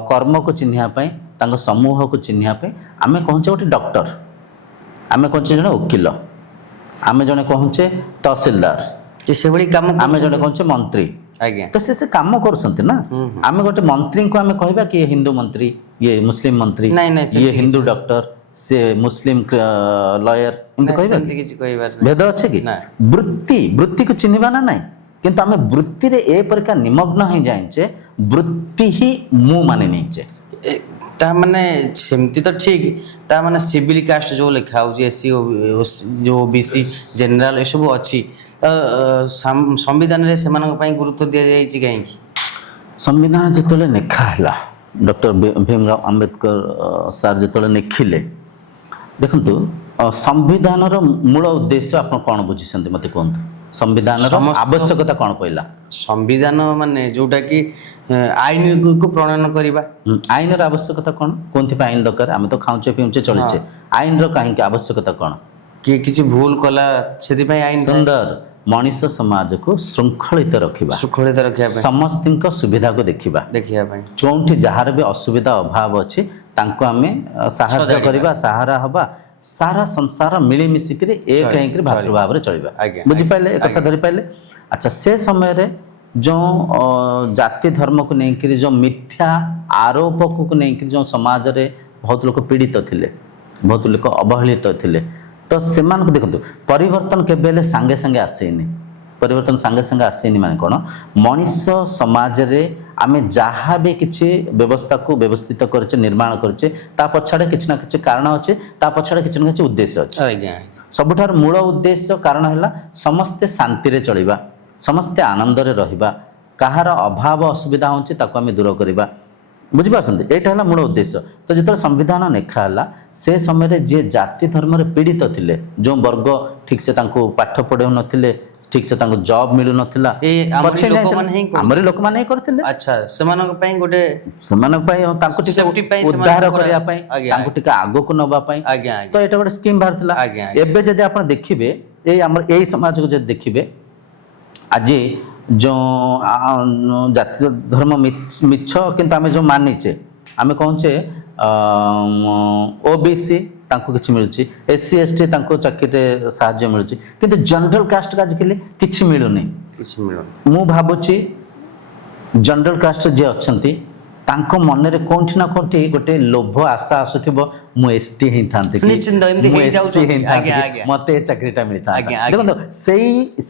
କର୍ମକୁ ଚିହ୍ନିବା ପାଇଁ, ତାଙ୍କ ସମୂହକୁ ଚିହ୍ନିବା ପାଇଁ। ଆମେ କହୁଛେ ଗୋଟେ ଡକ୍ଟର, ଆମେ କହୁଛେ ଜଣେ ଓକିଲ, ଆମେ ଜଣେ କହୁଛେ ତହସିଲଦାର, ସେଭଳି କାମ, ଆମେ ଜଣେ କହୁଛେ ମନ୍ତ୍ରୀ। ଆଜ୍ଞା। ତ ସେ କାମ କରୁଛନ୍ତି ନା। ଆମେ ଗୋଟେ ମନ୍ତ୍ରୀଙ୍କୁ ଆମେ କହିବା କି ଇଏ ହିନ୍ଦୁ ମନ୍ତ୍ରୀ, ଇଏ ମୁସଲିମ ମନ୍ତ୍ରୀ, ଇଏ ହିନ୍ଦୁ ଡକ୍ଟର, ସେ ମୁସଲିମ ଲୟର ଏମିତି କହିବା ସେମିତି କିଛି କହିବାର ନାହିଁ। ଭେଦ ଅଛି କି? ନା। ବୃତ୍ତିକୁ ଚିହ୍ନିବା ନା ନାହିଁ, କିନ୍ତୁ ଆମେ ବୃତ୍ତିରେ ଏ ପରିକା ନିମଗ୍ନ ହେଇ ଯାଇଛେ, ବୃତ୍ତି ହିଁ ମୁଁ ମାନେ ନେଇଛେ। ତା ମାନେ ସେମିତି ତ ଠିକ, ତା ମାନେ ସିଭିଲ କାଷ୍ଟ ଯୋଉ ଲେଖା ହଉଛି ଏସି ଯୋଉ ଓବିସି ଜେନେରାଲ ଏସବୁ ଅଛି, ତ ସମ୍ବିଧାନରେ ସେମାନଙ୍କ ପାଇଁ ଗୁରୁତ୍ୱ ଦିଆଯାଇଛି କାହିଁକି? ସମ୍ବିଧାନ ଯେତେବେଳେ ଲେଖା ହେଲା, ଡକ୍ଟର ଭୀମରାव ଆମ୍ବେଦକର ସାର୍ ଯେତେବେଳେ ଲେଖିଲେ, ଦେଖନ୍ତୁ ସମ୍ବିଧାନର ମୂଳ ଉଦ୍ଦେଶ୍ୟ ଆପଣ କ'ଣ ବୁଝିଛନ୍ତି ମୋତେ କୁହନ୍ତୁ? ସମ୍ବିଧାନର ଆବଶ୍ୟକତା କ'ଣ ପଇଲା? ସମ୍ବିଧାନ ମାନେ ଯୋଉଟା କି ଆଇନକୁ ପ୍ରଣୟନ କରିବା। ଆଇନର ଆବଶ୍ୟକତା କ'ଣ? କୋଉଥିପାଇଁ ଆଇନ ଦରକାର? ଆମେ ତ ଖାଉଛେ ପିଉଛେ ଚଳିଛେ, ଆଇନର କାହିଁକି ଆବଶ୍ୟକତା କ'ଣ? କିଏ କିଛି ଭୁଲ କଲା ସେଥିପାଇଁ ଆଇନ ଥାଏ। ସୁନ୍ଦର, ମଣିଷ ସମାଜକୁ ଶୃଙ୍ଖଳିତ ରଖିବା, ଶୃଙ୍ଖଳିତ ରଖିବା ପାଇଁ, ସମସ୍ତଙ୍କ ସୁବିଧାକୁ ଦେଖିବା ପାଇଁ, ଯୋଉଠି ଯାହାର ବି ଅସୁବିଧା ଅଭାବ ଅଛି ତାଙ୍କୁ ଆମେ ସାହାଯ୍ୟ କରିବା, ସାହାରା ହବା, ସାରା ସଂସାର ମିଳିମିଶିକିରି ଏକ ହେଇକିରି ଭାତୃଭାବରେ ଚଳିବା। ବୁଝିପାରିଲେ? ଏ କଥା ଧରିପାରିଲେ? ଆଚ୍ଛା, ସେ ସମୟରେ ଯେଉଁ ଜାତି ଧର୍ମକୁ ନେଇକିରି ଯେଉଁ ମିଥ୍ୟା ଆରୋପକୁ ନେଇକିରି ଯେଉଁ ସମାଜରେ ବହୁତ ଲୋକ ପୀଡ଼ିତ ଥିଲେ, ବହୁତ ଲୋକ ଅବହେଳିତ ଥିଲେ, ତ ସେମାନଙ୍କୁ ଦେଖନ୍ତୁ, ପରିବର୍ତ୍ତନ କେବେ ହେଲେ ସାଙ୍ଗେ ସାଙ୍ଗେ ଆସେନି। ପରିବର୍ତ୍ତନ ସାଙ୍ଗେ ସାଙ୍ଗେ ଆସେନି ମାନେ କ'ଣ? ମଣିଷ ସମାଜରେ ଆମେ ଯାହା ବି କିଛି ବ୍ୟବସ୍ଥାକୁ ବ୍ୟବସ୍ଥିତ କରିଛେ, ନିର୍ମାଣ କରିଛେ, ତା ପଛରେ କିଛି ନା କିଛି କାରଣ ଅଛି, ତା ପଛରେ କିଛି ନା କିଛି ଉଦ୍ଦେଶ୍ୟ ଅଛି। ସବୁଠାରୁ ମୂଳ ଉଦ୍ଦେଶ୍ୟ କାରଣ ହେଲା ସମସ୍ତେ ଶାନ୍ତିରେ ଚଳିବା, ସମସ୍ତେ ଆନନ୍ଦରେ ରହିବା, କାହାର ଅଭାବ ଅସୁବିଧା ହେଉଛି ତାକୁ ଆମେ ଦୂର କରିବା। ବୁଝିପାରୁଛନ୍ତି? ଏଇଟା ହେଲା ମୂଳ ଉଦ୍ଦେଶ୍ୟ। ତ ଯେତେବେଳେ ସମ୍ବିଧାନ ଲେଖା ହେଲା, ସେ ସମୟରେ ଯିଏ ଜାତି ଧର୍ମରେ ପୀଡ଼ିତ ଥିଲେ, ଯେଉଁ ବର୍ଗ ଠିକ୍ ସେ ତାଙ୍କୁ ପାଠ ପଢ଼ାଉନଥିଲେ, ଠିକ୍ ସେ ତାଙ୍କୁ ଜବ୍ ମିଳୁନଥିଲା, ଆମରି ଲୋକମାନେ ହିଁ କରିଥିଲେ। ଆଚ୍ଛା, ସେମାନଙ୍କ ପାଇଁ ଗୋଟେ, ସେମାନଙ୍କ ପାଇଁ ତାଙ୍କୁ ଟିକେ ଉଦ୍ଧାର କରିବା ପାଇଁ, ତାଙ୍କୁ ଟିକେ ଆଗକୁ ନେବା ପାଇଁ, ତ ଏଇଟା ଗୋଟେ ସ୍କିମ୍ ବାହାରିଥିଲା। ଏବେ ଯଦି ଆପଣ ଦେଖିବେ, ଆମର ଏଇ ସମାଜକୁ ଯଦି ଦେଖିବେ, ଆଜି ଯେଉଁ ଜାତି ଧର୍ମ ମିଛ, କିନ୍ତୁ ଆମେ ଯେଉଁ ମାନିଛେ, ଆମେ କହୁଛେ ଓବିସି ତାଙ୍କୁ କିଛି ମିଳୁଛି, SC ST ତାଙ୍କୁ ଚାକିରିରେ ସାହାଯ୍ୟ ମିଳୁଛି, କିନ୍ତୁ ଜେନେରାଲ କାଷ୍ଟକୁ ଆଜିକାଲି କିଛି ମିଳୁନି। ମୁଁ ଭାବୁଛି ଜେନେରାଲ କାଷ୍ଟ ଯିଏ ଅଛନ୍ତି ତାଙ୍କ ମନରେ କୋଉଠି ନା କୋଉଠି ଗୋଟେ ଲୋଭ ଆଶା ଆସୁଥିବ, ମୁଁ ST ହେଇଥାନ୍ତି, ମତେ ଏ ଚାକିରିଟା ମିଳିଥାନ୍ତା। ଦେଖନ୍ତୁ,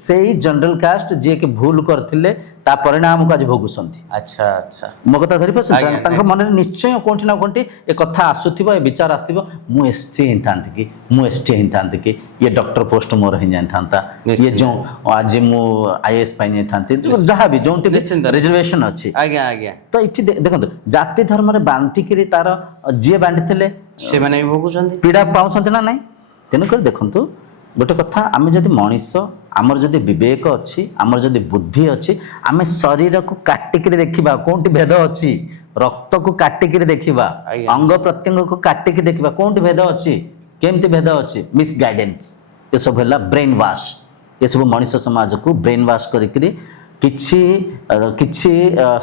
ସେଇ ଜେନେରାଲ କାଷ୍ଟ ଯିଏକି ଭୁଲ କରିଥିଲେ ତା ପରିଣାମକୁ ଆଜି ଭୋଗୁଛନ୍ତି। ଆଚ୍ଛା ଆଚ୍ଛା, ମୋ କଥା ଧରିପାରୁଛନ୍ତି? ତାଙ୍କ ମନରେ ନିଶ୍ଚୟ କୋଉଠି ନା କୋଉଠି ଏ କଥା ଆସୁଥିବ, ଏ ବିଚାର ଆସୁଥିବ, ମୁଁ SC ହେଇଥାନ୍ତି କି, ମୁଁ ST ହେଇଥାନ୍ତି କି, ଇଏ ଡକ୍ଟର ପୋଷ୍ଟ ମୋର ହେଇଯାଇଥାନ୍ତା, ଇଏ ଯେଉଁ ଆଜି ମୁଁ IAS ପାଇ ଯାଇଥାନ୍ତି, ଯାହା ବି ଯୋଉଠି ରିଜର୍ଭେସନ ଅଛି। ତ ଏଠି ଦେଖନ୍ତୁ, ଜାତି ଧର୍ମରେ ବାଣ୍ଟିକିରି ତାର ଯିଏ ବାଣ୍ଟିଥିଲେ ସେମାନେ ବି ଭୋଗୁଛନ୍ତି, ପୀଡ଼ା ପାଉଛନ୍ତି ନା ନାହିଁ। ତେଣୁକରି ଦେଖନ୍ତୁ, ଗୋଟେ କଥା, ଆମେ ଯଦି ମଣିଷ, ଆମର ଯଦି ବିବେକ ଅଛି, ଆମର ଯଦି ବୁଦ୍ଧି ଅଛି, ଆମେ ଶରୀରକୁ କାଟିକିରି ଦେଖିବା କୋଉଠି ଭେଦ ଅଛି, ରକ୍ତକୁ କାଟିକିରି ଦେଖିବା, ଅଙ୍ଗ ପ୍ରତ୍ୟଙ୍ଗକୁ କାଟିକି ଦେଖିବା କୋଉଠି ଭେଦ ଅଛି, କେମିତି ଭେଦ ଅଛି। ମିସ୍ ଗାଇଡେନ୍ସ ଏସବୁ ହେଲା ବ୍ରେନ୍ ୱାଶ। ଏସବୁ ମଣିଷ ସମାଜକୁ ବ୍ରେନ୍ ୱାଶ କରିକିରି କିଛି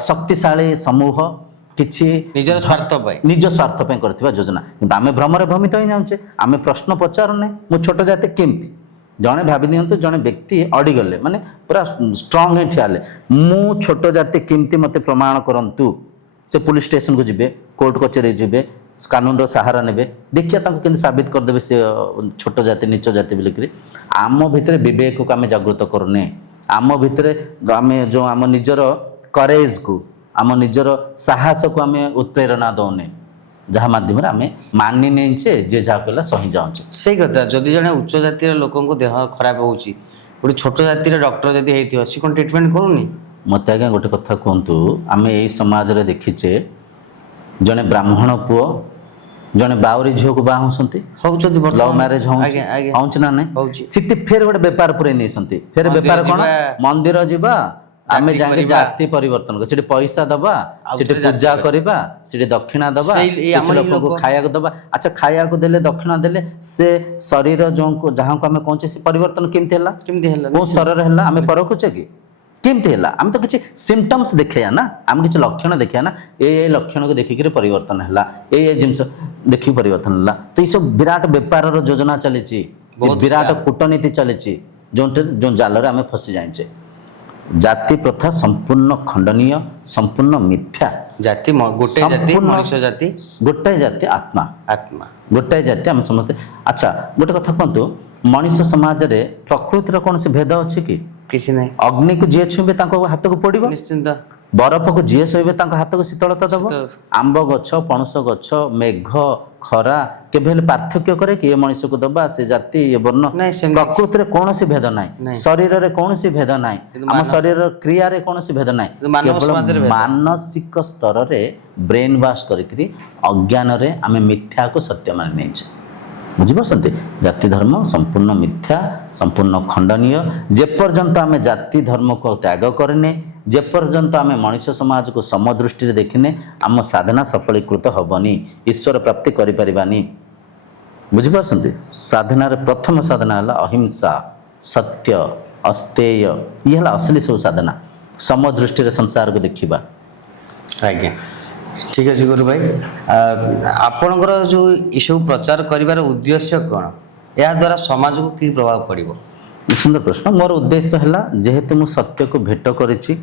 ଶକ୍ତିଶାଳୀ ସମୂହ କିଛି ନିଜ ସ୍ୱାର୍ଥ ପାଇଁ କରିଥିବା ଯୋଜନା, କିନ୍ତୁ ଆମେ ଭ୍ରମରେ ଭ୍ରମିତ ହେଇଯାଉଛେ। ଆମେ ପ୍ରଶ୍ନ ପଚାରୁନେ, ମୁଁ ଛୋଟ ଜାତି କେମିତି? ଜଣେ ଭାବି ନିଅନ୍ତୁ, ଜଣେ ବ୍ୟକ୍ତି ଅଡ଼ିଗଲେ, ମାନେ ପୁରା ଷ୍ଟ୍ରଙ୍ଗ ହେଇ ଠିଆ ହେଲେ, ମୁଁ ଛୋଟ ଜାତି କେମିତି ମୋତେ ପ୍ରମାଣ କରନ୍ତୁ। ସେ ପୁଲିସ ଷ୍ଟେସନକୁ ଯିବେ, କୋର୍ଟ କଚେରୀ ଯିବେ, କାନୁନର ସାହାରା ନେବେ, ଦେଖିବା ତାଙ୍କୁ କେମିତି ସାବିତ କରିଦେବେ ସେ ଛୋଟ ଜାତି, ନିଚ ଜାତି ବୋଲିକିରି। ଆମ ଭିତରେ ବିବେକକୁ ଆମେ ଜାଗୃତ କରୁନେ, ଆମ ଭିତରେ ଆମେ ଯେଉଁ ଆମ ନିଜର କରେଜକୁ, ଆମ ନିଜର ସାହସକୁ ଆମେ ଉତ୍ପ୍ରେରଣା ଦଉନେ, ଯାହା ମାଧ୍ୟମରେ ଆମେ ମାନି ନେଇଛେ, ଯେ ଯାହା କହିଲା ସହି ଯାଉଛେ। ସେଇ କଥା, ଯଦି ଜଣେ ଉଚ୍ଚ ଜାତିର ଲୋକଙ୍କ ଦେହ ଖରାପ ହେଉଛି, ଗୋଟେ ଛୋଟ ଜାତିର ଡକ୍ଟର ଯଦି ହେଇଥିବ, ସେ କ'ଣ ଟ୍ରିଟମେଣ୍ଟ କରୁନି? ମୋତେ ଆଜ୍ଞା ଗୋଟେ କଥା କୁହନ୍ତୁ, ଆମେ ଏଇ ସମାଜରେ ଦେଖିଛେ, ଜଣେ ବ୍ରାହ୍ମଣ ପୁଅ ଜଣେ ବାଉରୀ ଝିଅକୁ ବାହା ହେଉଛନ୍ତି, ଲଭ୍ ମ୍ୟାରେଜ ହେଉଛି ନା ନାହିଁ? ସେଠି ଫେର ଗୋଟେ ବେପାର ପୁରେଇ ନେଇଛନ୍ତି। ଫେର ବେପାର କ'ଣ? ମନ୍ଦିର ଯିବା, ଆମେ ଯାଇକି ଜାତି ପରିବର୍ତ୍ତନ କରିବା, ସେଠି ପଇସା ଦବା, ସେଠି ପୂଜା କରିବା, ସେଠି ଦକ୍ଷିଣା ଦବା, କିଛି ଲୋକଙ୍କୁ ଖାଇବାକୁ ଦବା। ଆଚ୍ଛା, ଖାଇବାକୁ ଦେଲେ, ଦକ୍ଷିଣା ଦେଲେ, ସେ ଶରୀର ଯାହାକୁ ଆମେ କହୁଛେ ସେ ପରିବର୍ତ୍ତନ କେମିତି ହେଲା? କୋଉ ସ୍ତରରେ ହେଲା ଆମେ ପରଖୁଛେ କି? କେମିତି ହେଲା? ଆମେ ତ କିଛି ସିମ୍ପଟମ୍ସ ଦେଖେଇବା ନା, ଆମେ କିଛି ଲକ୍ଷଣ ଦେଖେଇବା ନା, ଏ ଲକ୍ଷଣକୁ ଦେଖିକିରି ପରିବର୍ତ୍ତନ ହେଲା, ଏ ଜିନିଷ ଦେଖିକି ପରିବର୍ତ୍ତନ ହେଲା। ତ ଏଇସବୁ ବିରାଟ ବେପାରର ଯୋଜନା ଚାଲିଛି, ବିରାଟ କୂଟନୀତି ଚାଲିଛି, ଯେଉଁ ଜାଲରେ ଆମେ ଫସି ଯାଇଛେ। ଜାତି ପ୍ରଥା ସମ୍ପୂର୍ଣ୍ଣ ଖଣ୍ଡନୀୟ, ସମ୍ପୂର୍ଣ୍ଣ ମିଥ୍ୟା। ଜାତି ଗୋଟେ ଜାତି ମଣିଷ ଜାତି, ଗୋଟାଏ ଜାତି ଆତ୍ମା, ଆତ୍ମା ଗୋଟାଏ ଜାତି ଆମେ ସମସ୍ତେ। ଆଚ୍ଛା ଗୋଟେ କଥା କୁହନ୍ତୁ, ମଣିଷ ସମାଜରେ ପ୍ରକୃତିର କୌଣସି ଭେଦ ଅଛି କି? କିଛି ନାହିଁ। ଅଗ୍ନିକୁ ଯିଏ ଛୁଇଁବେ ତାଙ୍କ ହାତକୁ ପୋଡ଼ିବ, ନିଶ୍ଚିନ୍ତ। ବରଫକୁ ଯିଏ ଶୋଇବେ ତାଙ୍କ ହାତକୁ ଶୀତଳତା ଦେବ। ଶୀତଳ- ଆମ୍ବ ଗଛ, ପଣସ ଗଛ, ମେଘ, ଖରା କେବେ ହେଲେ ପାର୍ଥକ୍ୟ କରେ କି? ଏ ମଣିଷକୁ ଦବା, ସେ ଜାତି, ଏ ବର୍ଣ୍ଣ? ନାଇଁ, ସେମିତି- ପ୍ରକୃତିରେ କୌଣସି ଭେଦ ନାହିଁ, ନାହିଁ। ଶରୀରରେ କୌଣସି ଭେଦ ନାହିଁ, କିନ୍ତୁ ଆମ ଶରୀରର କ୍ରିୟାରେ କୌଣସି ଭେଦ ନାହିଁ। କିନ୍ତୁ ମାନବ କେବଳ ସମାଜରେ ଭେଦ। ମାନସିକ ସ୍ତରରେ ବ୍ରେନ୍ ୱାଶ୍ କରିକିରି ଅଜ୍ଞାନରେ ଆମେ ମିଥ୍ୟାକୁ ସତ୍ୟ ମାନି ନେଇଛେ। ବୁଝିପାରୁଛନ୍ତି? ଜାତି ଧର୍ମ ସମ୍ପୂର୍ଣ୍ଣ ମିଥ୍ୟା, ସମ୍ପୂର୍ଣ୍ଣ ଖଣ୍ଡନୀୟ। ଯେପର୍ଯ୍ୟନ୍ତ ଆମେ ଜାତି ଧର୍ମକୁ ତ୍ୟାଗ କରିନେ, ଯେପର୍ଯ୍ୟନ୍ତ ଆମେ ମଣିଷ ସମାଜକୁ ସମଦୃଷ୍ଟିରେ ଦେଖିନେ, ଆମ ସାଧନା ସଫଳୀକୃତ ହେବନି, ଈଶ୍ୱର ପ୍ରାପ୍ତି କରିପାରିବାନି। ବୁଝିପାରୁଛନ୍ତି? ସାଧନାର ପ୍ରଥମ ସାଧନା ହେଲା ଅହିଂସା, ସତ୍ୟ, ଅସ୍ତେୟ। ଇଏ ହେଲା ଅସଲି ସବୁ ସାଧନା, ସମଦୃଷ୍ଟିରେ ସଂସାରକୁ ଦେଖିବା। ଆଜ୍ଞା, ଠିକ୍ ଅଛି ଗୁରୁ ଭାଇ। ଆପଣଙ୍କର ଯେଉଁ ଏସବୁ ପ୍ରଚାର କରିବାର ଉଦ୍ଦେଶ୍ୟ କ'ଣ? ଏହା ଦ୍ୱାରା ସମାଜକୁ କି ପ୍ରଭାବ ପଡ଼ିବ? ସୁନ୍ଦର ପ୍ରଶ୍ନ। ମୋର ଉଦ୍ଦେଶ୍ୟ ହେଲା, ଯେହେତୁ ମୁଁ ସତ୍ୟକୁ ଭେଟ କରିଛି,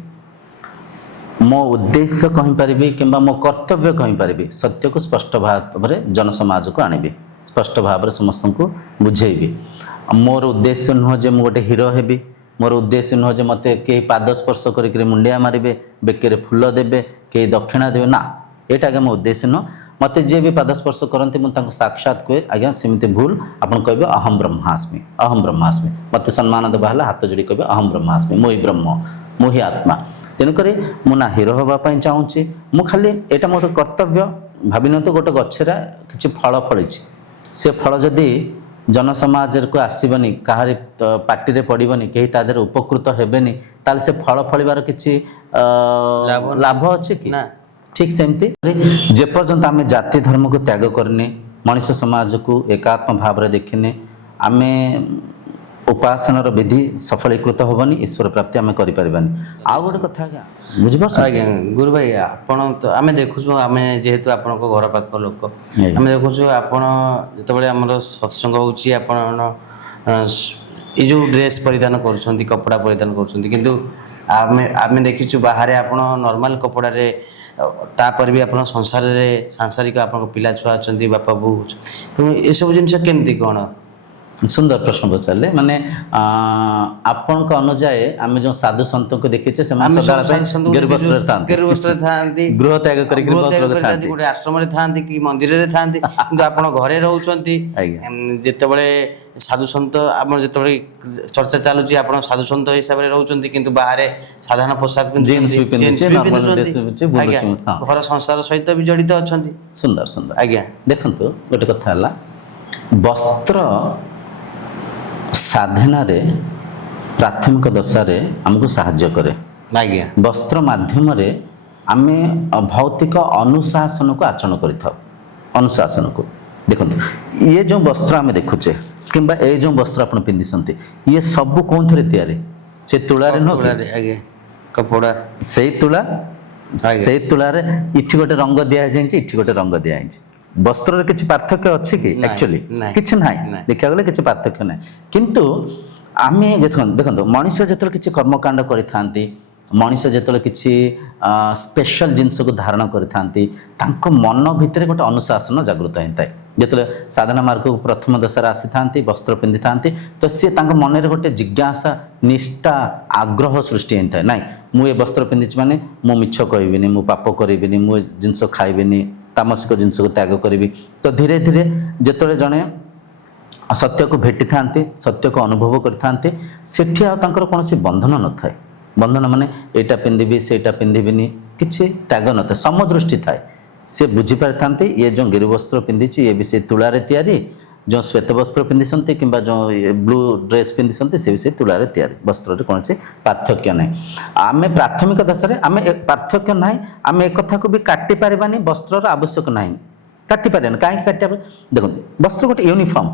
ମୋ ଉଦ୍ଦେଶ୍ୟ କହିପାରିବି କିମ୍ବା ମୋ କର୍ତ୍ତବ୍ୟ କହିପାରିବି, ସତ୍ୟକୁ ସ୍ପଷ୍ଟ ଭାବରେ ଜନସମାଜକୁ ଆଣିବି, ସ୍ପଷ୍ଟ ଭାବରେ ସମସ୍ତଙ୍କୁ ବୁଝେଇବି। ମୋର ଉଦ୍ଦେଶ୍ୟ ନୁହଁ ଯେ ମୁଁ ଗୋଟେ ହିରୋ ହେବି, ମୋର ଉଦ୍ଦେଶ୍ୟ ନୁହଁ ଯେ ମୋତେ କେହି ପାଦ ସ୍ପର୍ଶ କରିକି ମୁଣ୍ଡିଆ ମାରିବେ, ବେକରେ ଫୁଲ ଦେବେ, କେହି ଦକ୍ଷିଣା ଦେବେ, ନା, ଏଇଟା ଆଜ୍ଞା ମୋ ଉଦ୍ଦେଶ୍ୟ ନୁହଁ। ମୋତେ ଯିଏ ବି ପାଦ ସ୍ପର୍ଶ କରନ୍ତି ମୁଁ ତାଙ୍କୁ ସାକ୍ଷାତ କୁହେ, ଆଜ୍ଞା ସେମିତି ଭୁଲ, ଆପଣ କହିବେ ଅହମ୍ ବ୍ରହ୍ମାସ୍ମି, ଅହମ୍ ବ୍ରହ୍ମାସ୍ମି। ମୋତେ ସମ୍ମାନ ଦେବା ହେଲା ହାତ ଯୋଡ଼ି କହିବେ ଅହମ୍ ବ୍ରହ୍ମାସ୍ମି, ମୁଁ ହିଁ ବ୍ରହ୍ମ, ମୁଁ ହିଁ ଆତ୍ମା। ତେଣୁକରି ମୁଁ ନା ହିରୋ ହେବା ପାଇଁ ଚାହୁଁଛି, ମୁଁ ଖାଲି ଏଇଟା ମୋର କର୍ତ୍ତବ୍ୟ। ଭାବି ନିଅନ୍ତୁ ଗୋଟେ ଗଛରେ କିଛି ଫଳ ଫଳିଛି, ସେ ଫଳ ଯଦି ଜନସମାଜକୁ ଆସିବନି, କାହାରି ପାଟିରେ ପଡ଼ିବନି, କେହି ତା ଦେହରେ ଉପକୃତ ହେବେନି, ତାହେଲେ ସେ ଫଳ ଫଳିବାର କିଛି ଲାଭ ଅଛି କି? ନା। ଠିକ୍ ସେମିତି ଯେପର୍ଯ୍ୟନ୍ତ ଆମେ ଜାତି ଧର୍ମକୁ ତ୍ୟାଗ କରିନେ, ମଣିଷ ସମାଜକୁ ଏକାତ୍ମ ଭାବରେ ଦେଖିନେ, ଆମେ ଉପାସନାର ବିଧି ସଫଳୀକୃତ ହେବନି, ଈଶ୍ୱର ପ୍ରାପ୍ତି ଆମେ କରିପାରିବାନି। ଆଉ ଗୋଟେ କଥା ଆଜ୍ଞା, ବୁଝିପାରୁଛ? ଆଜ୍ଞା ଗୁରୁ ଭାଇ, ଆପଣ ତ ଆମେ ଦେଖୁଛୁ, ଆମେ ଯେହେତୁ ଆପଣଙ୍କ ଘର ପାଖ ଲୋକ, ଆମେ ଦେଖୁଛୁ ଆପଣ ଯେତେବେଳେ ଆମର ସତ୍ସଙ୍ଗ ହେଉଛି, ଆପଣ ଏଇ ଯେଉଁ ଡ୍ରେସ୍ ପରିଧାନ କରୁଛନ୍ତି, କପଡ଼ା ପରିଧାନ କରୁଛନ୍ତି, କିନ୍ତୁ ଆମେ ଦେଖିଛୁ ବାହାରେ ଆପଣ ନର୍ମାଲ କପଡ଼ାରେ, ତାପରେ ବି ଆପଣ ସଂସାରରେ ସାଂସାରିକ ଆପଣଙ୍କ ପିଲା ଛୁଆ ଅଛନ୍ତି, ବାପା ବୋଉ, ତେଣୁ ଏସବୁ ଜିନିଷ କେମିତି କ'ଣ? ସୁନ୍ଦର ପ୍ରଶ୍ନ ପଚାରିଲେ। ମାନେ ଆପଣଙ୍କ ଅନୁଯାୟୀ ଆମେ ଯେଉଁ ସାଧୁ ସନ୍ତଙ୍କୁ ଦେଖିଛେ, ସେମାନେ ଗେରୁ ବସ୍ତ୍ରରେ ଥାଆନ୍ତି, ଗୃହ ତ୍ୟାଗ କରିକି ଗୋଟେ ଆଶ୍ରମରେ ଥାଆନ୍ତି କି ମନ୍ଦିରରେ ଥାଆନ୍ତି, କିନ୍ତୁ ଆପଣ ଘରେ ରହୁଛନ୍ତି। ଯେତେବେଳେ ସାଧୁସନ୍ଥ ଆମର ଯେତେବେଳେ ଚର୍ଚ୍ଚା ଚାଲୁଛି, ଆପଣ ସାଧୁସନ୍ଥ ହିସାବରେ ରହୁଛନ୍ତି, କିନ୍ତୁ ବାହାରେ ସାଧାରଣ ପୋଷାକ ପିନ୍ଧୁଛନ୍ତି, ଘର ସଂସାର ସହିତ ବି ଜଡ଼ିତ ଅଛନ୍ତି। ସୁନ୍ଦର ସୁନ୍ଦର। ଆଜ୍ଞା ଦେଖନ୍ତୁ, ଗୋଟେ କଥା ହେଲା, ବସ୍ତ୍ର ସାଧନାରେ ପ୍ରାଥମିକ ଦଶାରେ ଆମକୁ ସାହାଯ୍ୟ କରେ। ଆଜ୍ଞା, ବସ୍ତ୍ର ମାଧ୍ୟମରେ ଆମେ ଭୌତିକ ଅନୁଶାସନକୁ ଆଚରଣ କରିଥାଉ। ଅନୁଶାସନକୁ ଦେଖନ୍ତୁ, ଇଏ ଯେଉଁ ବସ୍ତ୍ର ଆମେ ଦେଖୁଛେ କିମ୍ବା ଏଇ ଯେଉଁ ବସ୍ତ୍ର ଆପଣ ପିନ୍ଧିଛନ୍ତି, ଇଏ ସବୁ କେଉଁଥିରେ ତିଆରି? ସେ ତୁଳାରେ ନୁହଁ? ଆଜ୍ଞା, କପଡ଼ା ସେଇ ତୁଳା, ସେଇ ତୁଳାରେ ଏଠି ଗୋଟେ ରଙ୍ଗ ଦିଆଯାଇଛି, ଏଠି ଗୋଟେ ରଙ୍ଗ ଦିଆଯାଇଛି। ବସ୍ତ୍ରରେ କିଛି ପାର୍ଥକ୍ୟ ଅଛି କି? ଆକ୍ଚୁଆଲି କିଛି ନାହିଁ, ଦେଖିବାକୁ ଗଲେ କିଛି ପାର୍ଥକ୍ୟ ନାହିଁ। କିନ୍ତୁ ଆମେ ଦେଖନ୍ତୁ, ମଣିଷ ଯେତେବେଳେ କିଛି କର୍ମକାଣ୍ଡ କରିଥାନ୍ତି, ମଣିଷ ଯେତେବେଳେ କିଛି ସ୍ପେଶାଲ ଜିନିଷକୁ ଧାରଣ କରିଥାନ୍ତି, ତାଙ୍କ ମନ ଭିତରେ ଗୋଟେ ଅନୁଶାସନ ଜାଗୃତ ହେଇଥାଏ। ଯେତେବେଳେ ସାଧନା ମାର୍ଗକୁ ପ୍ରଥମ ଦଶାରେ ଆସିଥାନ୍ତି, ବସ୍ତ୍ର ପିନ୍ଧିଥାନ୍ତି, ତ ସିଏ ତାଙ୍କ ମନରେ ଗୋଟେ ଜିଜ୍ଞାସା, ନିଷ୍ଠା, ଆଗ୍ରହ ସୃଷ୍ଟି ହେଇଥାଏ। ନାଇଁ, ମୁଁ ଏ ବସ୍ତ୍ର ପିନ୍ଧିଛି ମାନେ ମୁଁ ମିଛ କହିବିନି, ମୁଁ ପାପ କରିବିନି, ମୁଁ ଏ ଜିନିଷ ଖାଇବିନି, ତାମସିକ ଜିନିଷକୁ ତ୍ୟାଗ କରିବି। ତ ଧୀରେ ଧୀରେ ଯେତେବେଳେ ଜଣେ ସତ୍ୟକୁ ଭେଟିଥାନ୍ତି, ସତ୍ୟକୁ ଅନୁଭବ କରିଥାନ୍ତି, ସେଠି ଆଉ ତାଙ୍କର କୌଣସି ବନ୍ଧନ ନଥାଏ। ବନ୍ଧନ ମାନେ ଏଇଟା ପିନ୍ଧିବି, ସେଇଟା ପିନ୍ଧିବିନି, କିଛି ତ୍ୟାଗ ନଥାଏ, ସମଦୃଷ୍ଟି ଥାଏ। ସେ ବୁଝିପାରିଥାନ୍ତି ଇଏ ଯେଉଁ ଗିରି ବସ୍ତ୍ର ପିନ୍ଧିଛି, ଇଏ ବି ସେ ତୁଳାରେ ତିଆରି, ଯେଉଁ ଶ୍ଵେତ ବସ୍ତ୍ର ପିନ୍ଧିଛନ୍ତି କିମ୍ବା ଯେଉଁ ବ୍ଲୁ ଡ୍ରେସ୍ ପିନ୍ଧିଛନ୍ତି, ସେ ବି ସେ ତୁଳାରେ ତିଆରି। ବସ୍ତ୍ରରେ କୌଣସି ପାର୍ଥକ୍ୟ ନାହିଁ। ଆମେ ପ୍ରାଥମିକ ଦଶାରେ ଆମେ ପାର୍ଥକ୍ୟ ନାହିଁ, ଆମେ ଏକଥାକୁ ବି କାଟି ପାରିବାନି, ବସ୍ତ୍ରର ଆବଶ୍ୟକ ନାହିଁ, କାଟି ପାରିବାନି। କାହିଁକି କାଟିବା? ଦେଖନ୍ତୁ, ବସ୍ତ୍ର ଗୋଟେ ୟୁନିଫର୍ମ,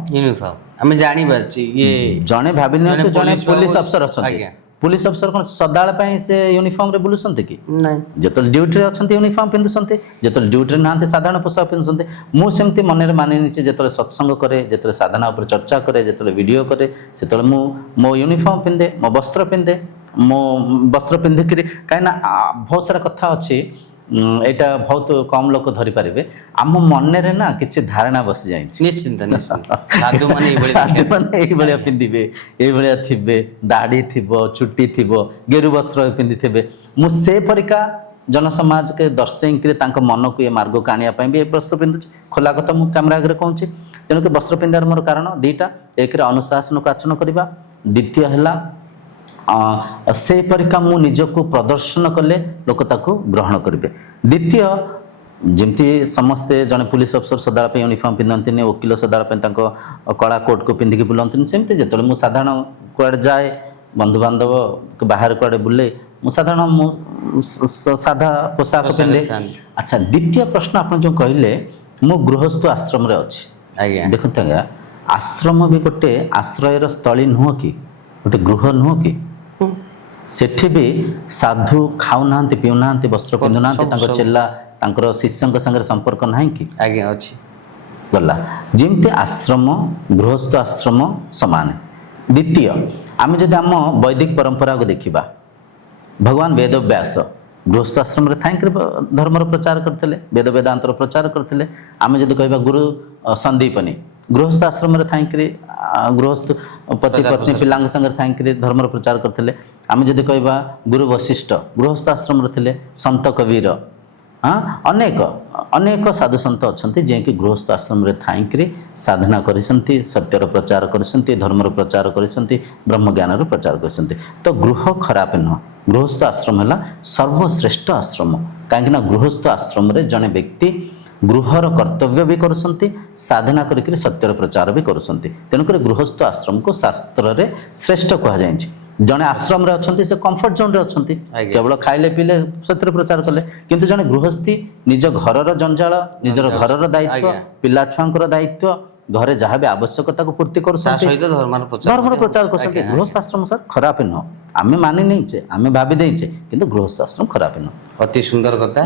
ଆମେ ଜାଣିପାରୁଛି। ଇଏ ଜଣେ ଭାବି ନିଅନ୍ତୁ, ଜଣେ ପୋଲିସ ଅଫିସର ଅଛନ୍ତି, ପୁଲିସ ଅଫିସର କ'ଣ ସଦାବେଳେ ପାଇଁ ସେ ୟୁନିଫର୍ମରେ ବୁଲୁଛନ୍ତି କି? ନାହିଁ। ଯେତେବେଳେ ଡ୍ୟୁଟିରେ ଅଛନ୍ତି ୟୁନିଫର୍ମ ପିନ୍ଧୁଛନ୍ତି, ଯେତେବେଳେ ଡ୍ୟୁଟିରେ ନାହାନ୍ତି ସାଧାରଣ ପୋଷାକ ପିନ୍ଧୁଛନ୍ତି। ମୁଁ ସେମିତି ମନରେ ମାନି ନେଇଛି, ଯେତେବେଳେ ସତ୍ସଙ୍ଗ କରେ, ଯେତେବେଳେ ସାଧନା ଉପରେ ଚର୍ଚ୍ଚା କରେ, ଯେତେବେଳେ ଭିଡ଼ିଓ କରେ, ସେତେବେଳେ ମୁଁ ମୋ ୟୁନିଫର୍ମ ପିନ୍ଧେ, ମୋ ବସ୍ତ୍ର ପିନ୍ଧେ। ମୁଁ ବସ୍ତ୍ର ପିନ୍ଧିକିରି କାହିଁକିନା ବହୁତ ସାରା କଥା ଅଛି ଏଇଟା ବହୁତ କମ୍ ଲୋକ ଧରିପାରିବେ। ଆମ ମନରେ ନା କିଛି ଧାରଣା ବସି ଯାଇଛି। ନିଶ୍ଚିନ୍ତ ସାଧୁମାନେ ଏଇଭଳିଆ ପିନ୍ଧିବେ, ଏଇଭଳିଆ ଥିବେ, ଦାଢ଼ି ଥିବ, ଚୁଟି ଥିବ, ଗେରୁ ବସ୍ତ୍ର ପିନ୍ଧିଥିବେ। ମୁଁ ସେ ପରିକା ଜନସମାଜକେ ଦର୍ଶେଇକିରି ତାଙ୍କ ମନକୁ ଏ ମାର୍ଗକୁ ଆଣିବା ପାଇଁ ବି ଏ ବସ୍ତ୍ର ପିନ୍ଧୁଛି। ଖୋଲା କଥା ମୁଁ କ୍ୟାମେରା ଆଗରେ କହୁଛି। ତେଣୁକି ବସ୍ତ୍ର ପିନ୍ଧିବାର ମୋର କାରଣ ଦୁଇଟା। ଏକରେ ଅନୁଶାସନକୁ ଆଚରଣ କରିବା, ଦ୍ୱିତୀୟ ହେଲା ସେ ପରିକା ମୁଁ ନିଜକୁ ପ୍ରଦର୍ଶନ କଲେ ଲୋକ ତାକୁ ଗ୍ରହଣ କରିବେ। ଦ୍ୱିତୀୟ, ଯେମିତି ସମସ୍ତେ ଜଣେ ପୁଲିସ ଅଫିସର ସଦାବେଳେ ପାଇଁ ୟୁନିଫର୍ମ ପିନ୍ଧନ୍ତିନି, ଓକିଲ ସଦାବେଳେ ପାଇଁ ତାଙ୍କ କଳା କୋଟ୍କୁ ପିନ୍ଧିକି ବୁଲନ୍ତିନି, ସେମିତି ଯେତେବେଳେ ମୁଁ ସାଧାରଣ କୁଆଡ଼େ ଯାଏ, ବନ୍ଧୁବାନ୍ଧବ ବାହାରେ କୁଆଡ଼େ ବୁଲେ, ମୁଁ ସାଧାରଣ ମୁଁ ସାଧା ପୋଷାକ ପିନ୍ଧେ। ଆଚ୍ଛା, ଦ୍ୱିତୀୟ ପ୍ରଶ୍ନ ଆପଣ ଯେଉଁ କହିଲେ ମୁଁ ଗୃହସ୍ଥ ଆଶ୍ରମରେ ଅଛି। ଆଜ୍ଞା ଦେଖନ୍ତୁ ଆଜ୍ଞା, ଆଶ୍ରମ ବି ଗୋଟେ ଆଶ୍ରୟର ସ୍ଥଳୀ ନୁହଁ କି, ଗୋଟେ ଗୃହ ନୁହଁ କି? ସେଠି ବି ସାଧୁ ଖାଉନାହାନ୍ତି, ପିଉନାହାନ୍ତି, ବସ୍ତ୍ର ପିନ୍ଧୁନାହାନ୍ତି, ତାଙ୍କ ଚେଲା ତାଙ୍କର ଶିଷ୍ୟଙ୍କ ସାଙ୍ଗରେ ସମ୍ପର୍କ ନାହିଁ କି? ଆଜ୍ଞା ଅଛି। ଗଲା, ଯେମିତି ଆଶ୍ରମ ଗୃହସ୍ଥ ଆଶ୍ରମ ସମାନ। ଦ୍ୱିତୀୟ, ଆମେ ଯଦି ଆମ ବୈଦିକ ପରମ୍ପରାକୁ ଦେଖିବା, ଭଗବାନ ବେଦବ୍ୟାସ ଗୃହସ୍ଥ ଆଶ୍ରମରେ ଥାଇକିରି ଧର୍ମର ପ୍ରଚାର କରିଥିଲେ, ବେଦ ବେଦାନ୍ତର ପ୍ରଚାର କରିଥିଲେ। ଆମେ ଯଦି କହିବା ଗୁରୁ ସନ୍ଦୀପନୀ ଗୃହସ୍ଥ ଆଶ୍ରମରେ ଥାଇକିରି ଗୃହସ୍ଥ ପତି ପତ୍ନୀ ପିଲାଙ୍କ ସାଙ୍ଗରେ ଥାଇକିରି ଧର୍ମର ପ୍ରଚାର କରିଥିଲେ। ଆମେ ଯଦି କହିବା ଗୁରୁ ବଶିଷ୍ଠ ଗୃହସ୍ଥ ଆଶ୍ରମରେ ଥିଲେ, ସନ୍ଥ କବୀର, ଅନେକ ସାଧୁ ସନ୍ଥ ଅଛନ୍ତି ଯିଏକି ଗୃହସ୍ଥ ଆଶ୍ରମରେ ଥାଇକିରି ସାଧନା କରିଛନ୍ତି, ସତ୍ୟର ପ୍ରଚାର କରିଛନ୍ତି, ଧର୍ମର ପ୍ରଚାର କରିଛନ୍ତି, ବ୍ରହ୍ମଜ୍ଞାନର ପ୍ରଚାର କରିଛନ୍ତି। ତ ଗୃହ ଖରାପ ନୁହଁ, ଗୃହସ୍ଥ ଆଶ୍ରମ ହେଲା ସର୍ବଶ୍ରେଷ୍ଠ ଆଶ୍ରମ। କାହିଁକିନା ଗୃହସ୍ଥ ଆଶ୍ରମରେ ଜଣେ ବ୍ୟକ୍ତି ଗୃହର କର୍ତ୍ତବ୍ୟ ବି କରୁଛନ୍ତି, ସାଧନା କରିକିରି ସତ୍ୟର ପ୍ରଚାର ବି କରୁଛନ୍ତି। ତେଣୁକରି ଗୃହସ୍ଥ ଆଶ୍ରମକୁ ଶାସ୍ତ୍ରରେ ଶ୍ରେଷ୍ଠ କୁହାଯାଇଛି। ଜଣେ ଆଶ୍ରମରେ ଅଛନ୍ତି, ସେ କମ୍ଫର୍ଟ ଜୋନ୍ରେ ଅଛନ୍ତି, କେବଳ ଖାଇଲେ ପିଇଲେ ସତ୍ୟର ପ୍ରଚାର କଲେ। କିନ୍ତୁ ଜଣେ ଗୃହସ୍ଥୀ ନିଜ ଘରର ଜଞ୍ଜାଳ, ନିଜର ଘରର ଦାୟିତ୍ୱ, ପିଲା ଛୁଆଙ୍କର ଦାୟିତ୍ୱ, ଘରେ ଯାହା ବି ଆବଶ୍ୟକତାକୁ ପୂର୍ତ୍ତି କରୁଛନ୍ତି, ଧର୍ମର ପ୍ରଚାର କରୁଛନ୍ତି। ଗୃହସ୍ଥ ଆଶ୍ରମ ସାର୍ ଖରାପ ନୁହଁ, ଆମେ ମାନି ନେଇଛେ, ଆମେ ଭାବି ଦେଇଛେ, କିନ୍ତୁ ଗୃହସ୍ଥ ଆଶ୍ରମ ଖରାପ ନୁହଁ। ଅତି ସୁନ୍ଦର କଥା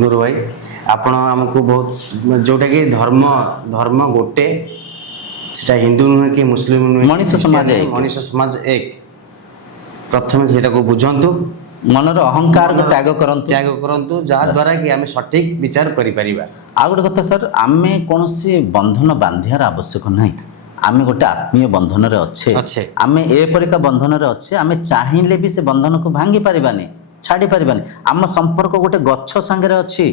ଗୁରୁ ଭାଇ। ଆପଣ ଆମକୁ ବହୁତ, ଯେଉଁଟାକି ଧର୍ମ ଗୋଟେ, ସେଟା ହିନ୍ଦୁ ନୁହେଁ କି ମୁସଲିମ ନୁହେଁ, ମଣିଷ ସମାଜ ଏକ। ପ୍ରଥମେ ସେଇଟାକୁ ବୁଝନ୍ତୁ, ମନର ଅହଙ୍କାରକୁ ତ୍ୟାଗ କରନ୍ତୁ, ଯାହାଦ୍ୱାରା କି ଆମେ ସଠିକ ବିଚାର କରିପାରିବା। ଆଉ ଗୋଟେ କଥା ସାର୍, ଆମେ କୌଣସି ବନ୍ଧନ ବାନ୍ଧିବାର ଆବଶ୍ୟକ ନାହିଁ। ଆମେ ଗୋଟେ ଆତ୍ମୀୟ ବନ୍ଧନରେ ଅଛେ, ଆମେ ଏପରିକା ବନ୍ଧନରେ ଅଛେ, ଆମେ ଚାହିଁଲେ ବି ସେ ବନ୍ଧନକୁ ଭାଙ୍ଗି ପାରିବାନି, ଛାଡ଼ି ପାରିବାନି। ଆମ ସମ୍ପର୍କ ଗୋଟେ ଗଛ ସାଙ୍ଗରେ ଅଛି।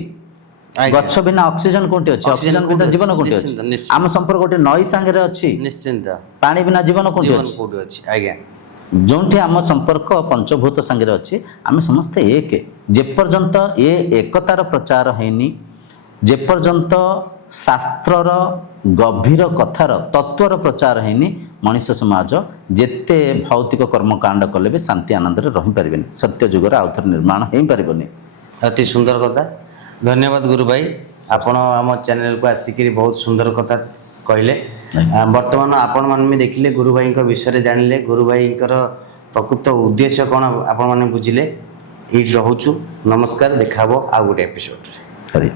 ଗଛ ବିନା ଅକ୍ସିଜେନ କୋଉଠି ଅଛି? ଅକ୍ସିଜେନ ବିନା ଜୀବନ କୋଉଠି ଅଛି? ଆମ ସମ୍ପର୍କ ଗୋଟେ ନଈ ସାଙ୍ଗରେ ଅଛି। ନିଶ୍ଚିନ୍ତ। ପାଣି ବିନା ଜୀବନ କୋଉଠି ଅଛି? ଆଜ୍ଞା। ଯେଉଁଠି ଆମ ସମ୍ପର୍କ ପଞ୍ଚଭୂତ ସାଙ୍ଗରେ ଅଛି, ଆମେ ସମସ୍ତେ ଏକ। ଯେପର୍ଯ୍ୟନ୍ତ ଏ ଏକତାର ପ୍ରଚାର ହେଇନି, ଯେପର୍ଯ୍ୟନ୍ତ ଶାସ୍ତ୍ରର ଗଭୀର କଥାର ତତ୍ଵର ପ୍ରଚାର ହେଇନି, ମଣିଷ ସମାଜ ଯେତେ ଭୌତିକ କର୍ମକାଣ୍ଡ କଲେ ବି ଶାନ୍ତି ଆନନ୍ଦରେ ରହିପାରିବେନି, ସତ୍ୟ ଯୁଗର ଆଉଥରେ ନିର୍ମାଣ ହେଇପାରିବନି। ଅତି ସୁନ୍ଦର କଥା, ଧନ୍ୟବାଦ ଗୁରୁ ଭାଇ। ଆପଣ ଆମ ଚ୍ୟାନେଲକୁ ଆସିକିରି ବହୁତ ସୁନ୍ଦର କଥା କହିଲେ। ବର୍ତ୍ତମାନ ଆପଣମାନେ ବି ଦେଖିଲେ, ଗୁରୁ ଭାଇଙ୍କ ବିଷୟରେ ଜାଣିଲେ, ଗୁରୁ ଭାଇଙ୍କର ପ୍ରକୃତ ଉଦ୍ଦେଶ୍ୟ କ'ଣ ଆପଣମାନେ ବୁଝିଲେ। ଏଇଠି ରହୁଛୁ, ନମସ୍କାର, ଦେଖା ହେବ ଆଉ ଗୋଟେ ଏପିସୋଡ଼ରେ।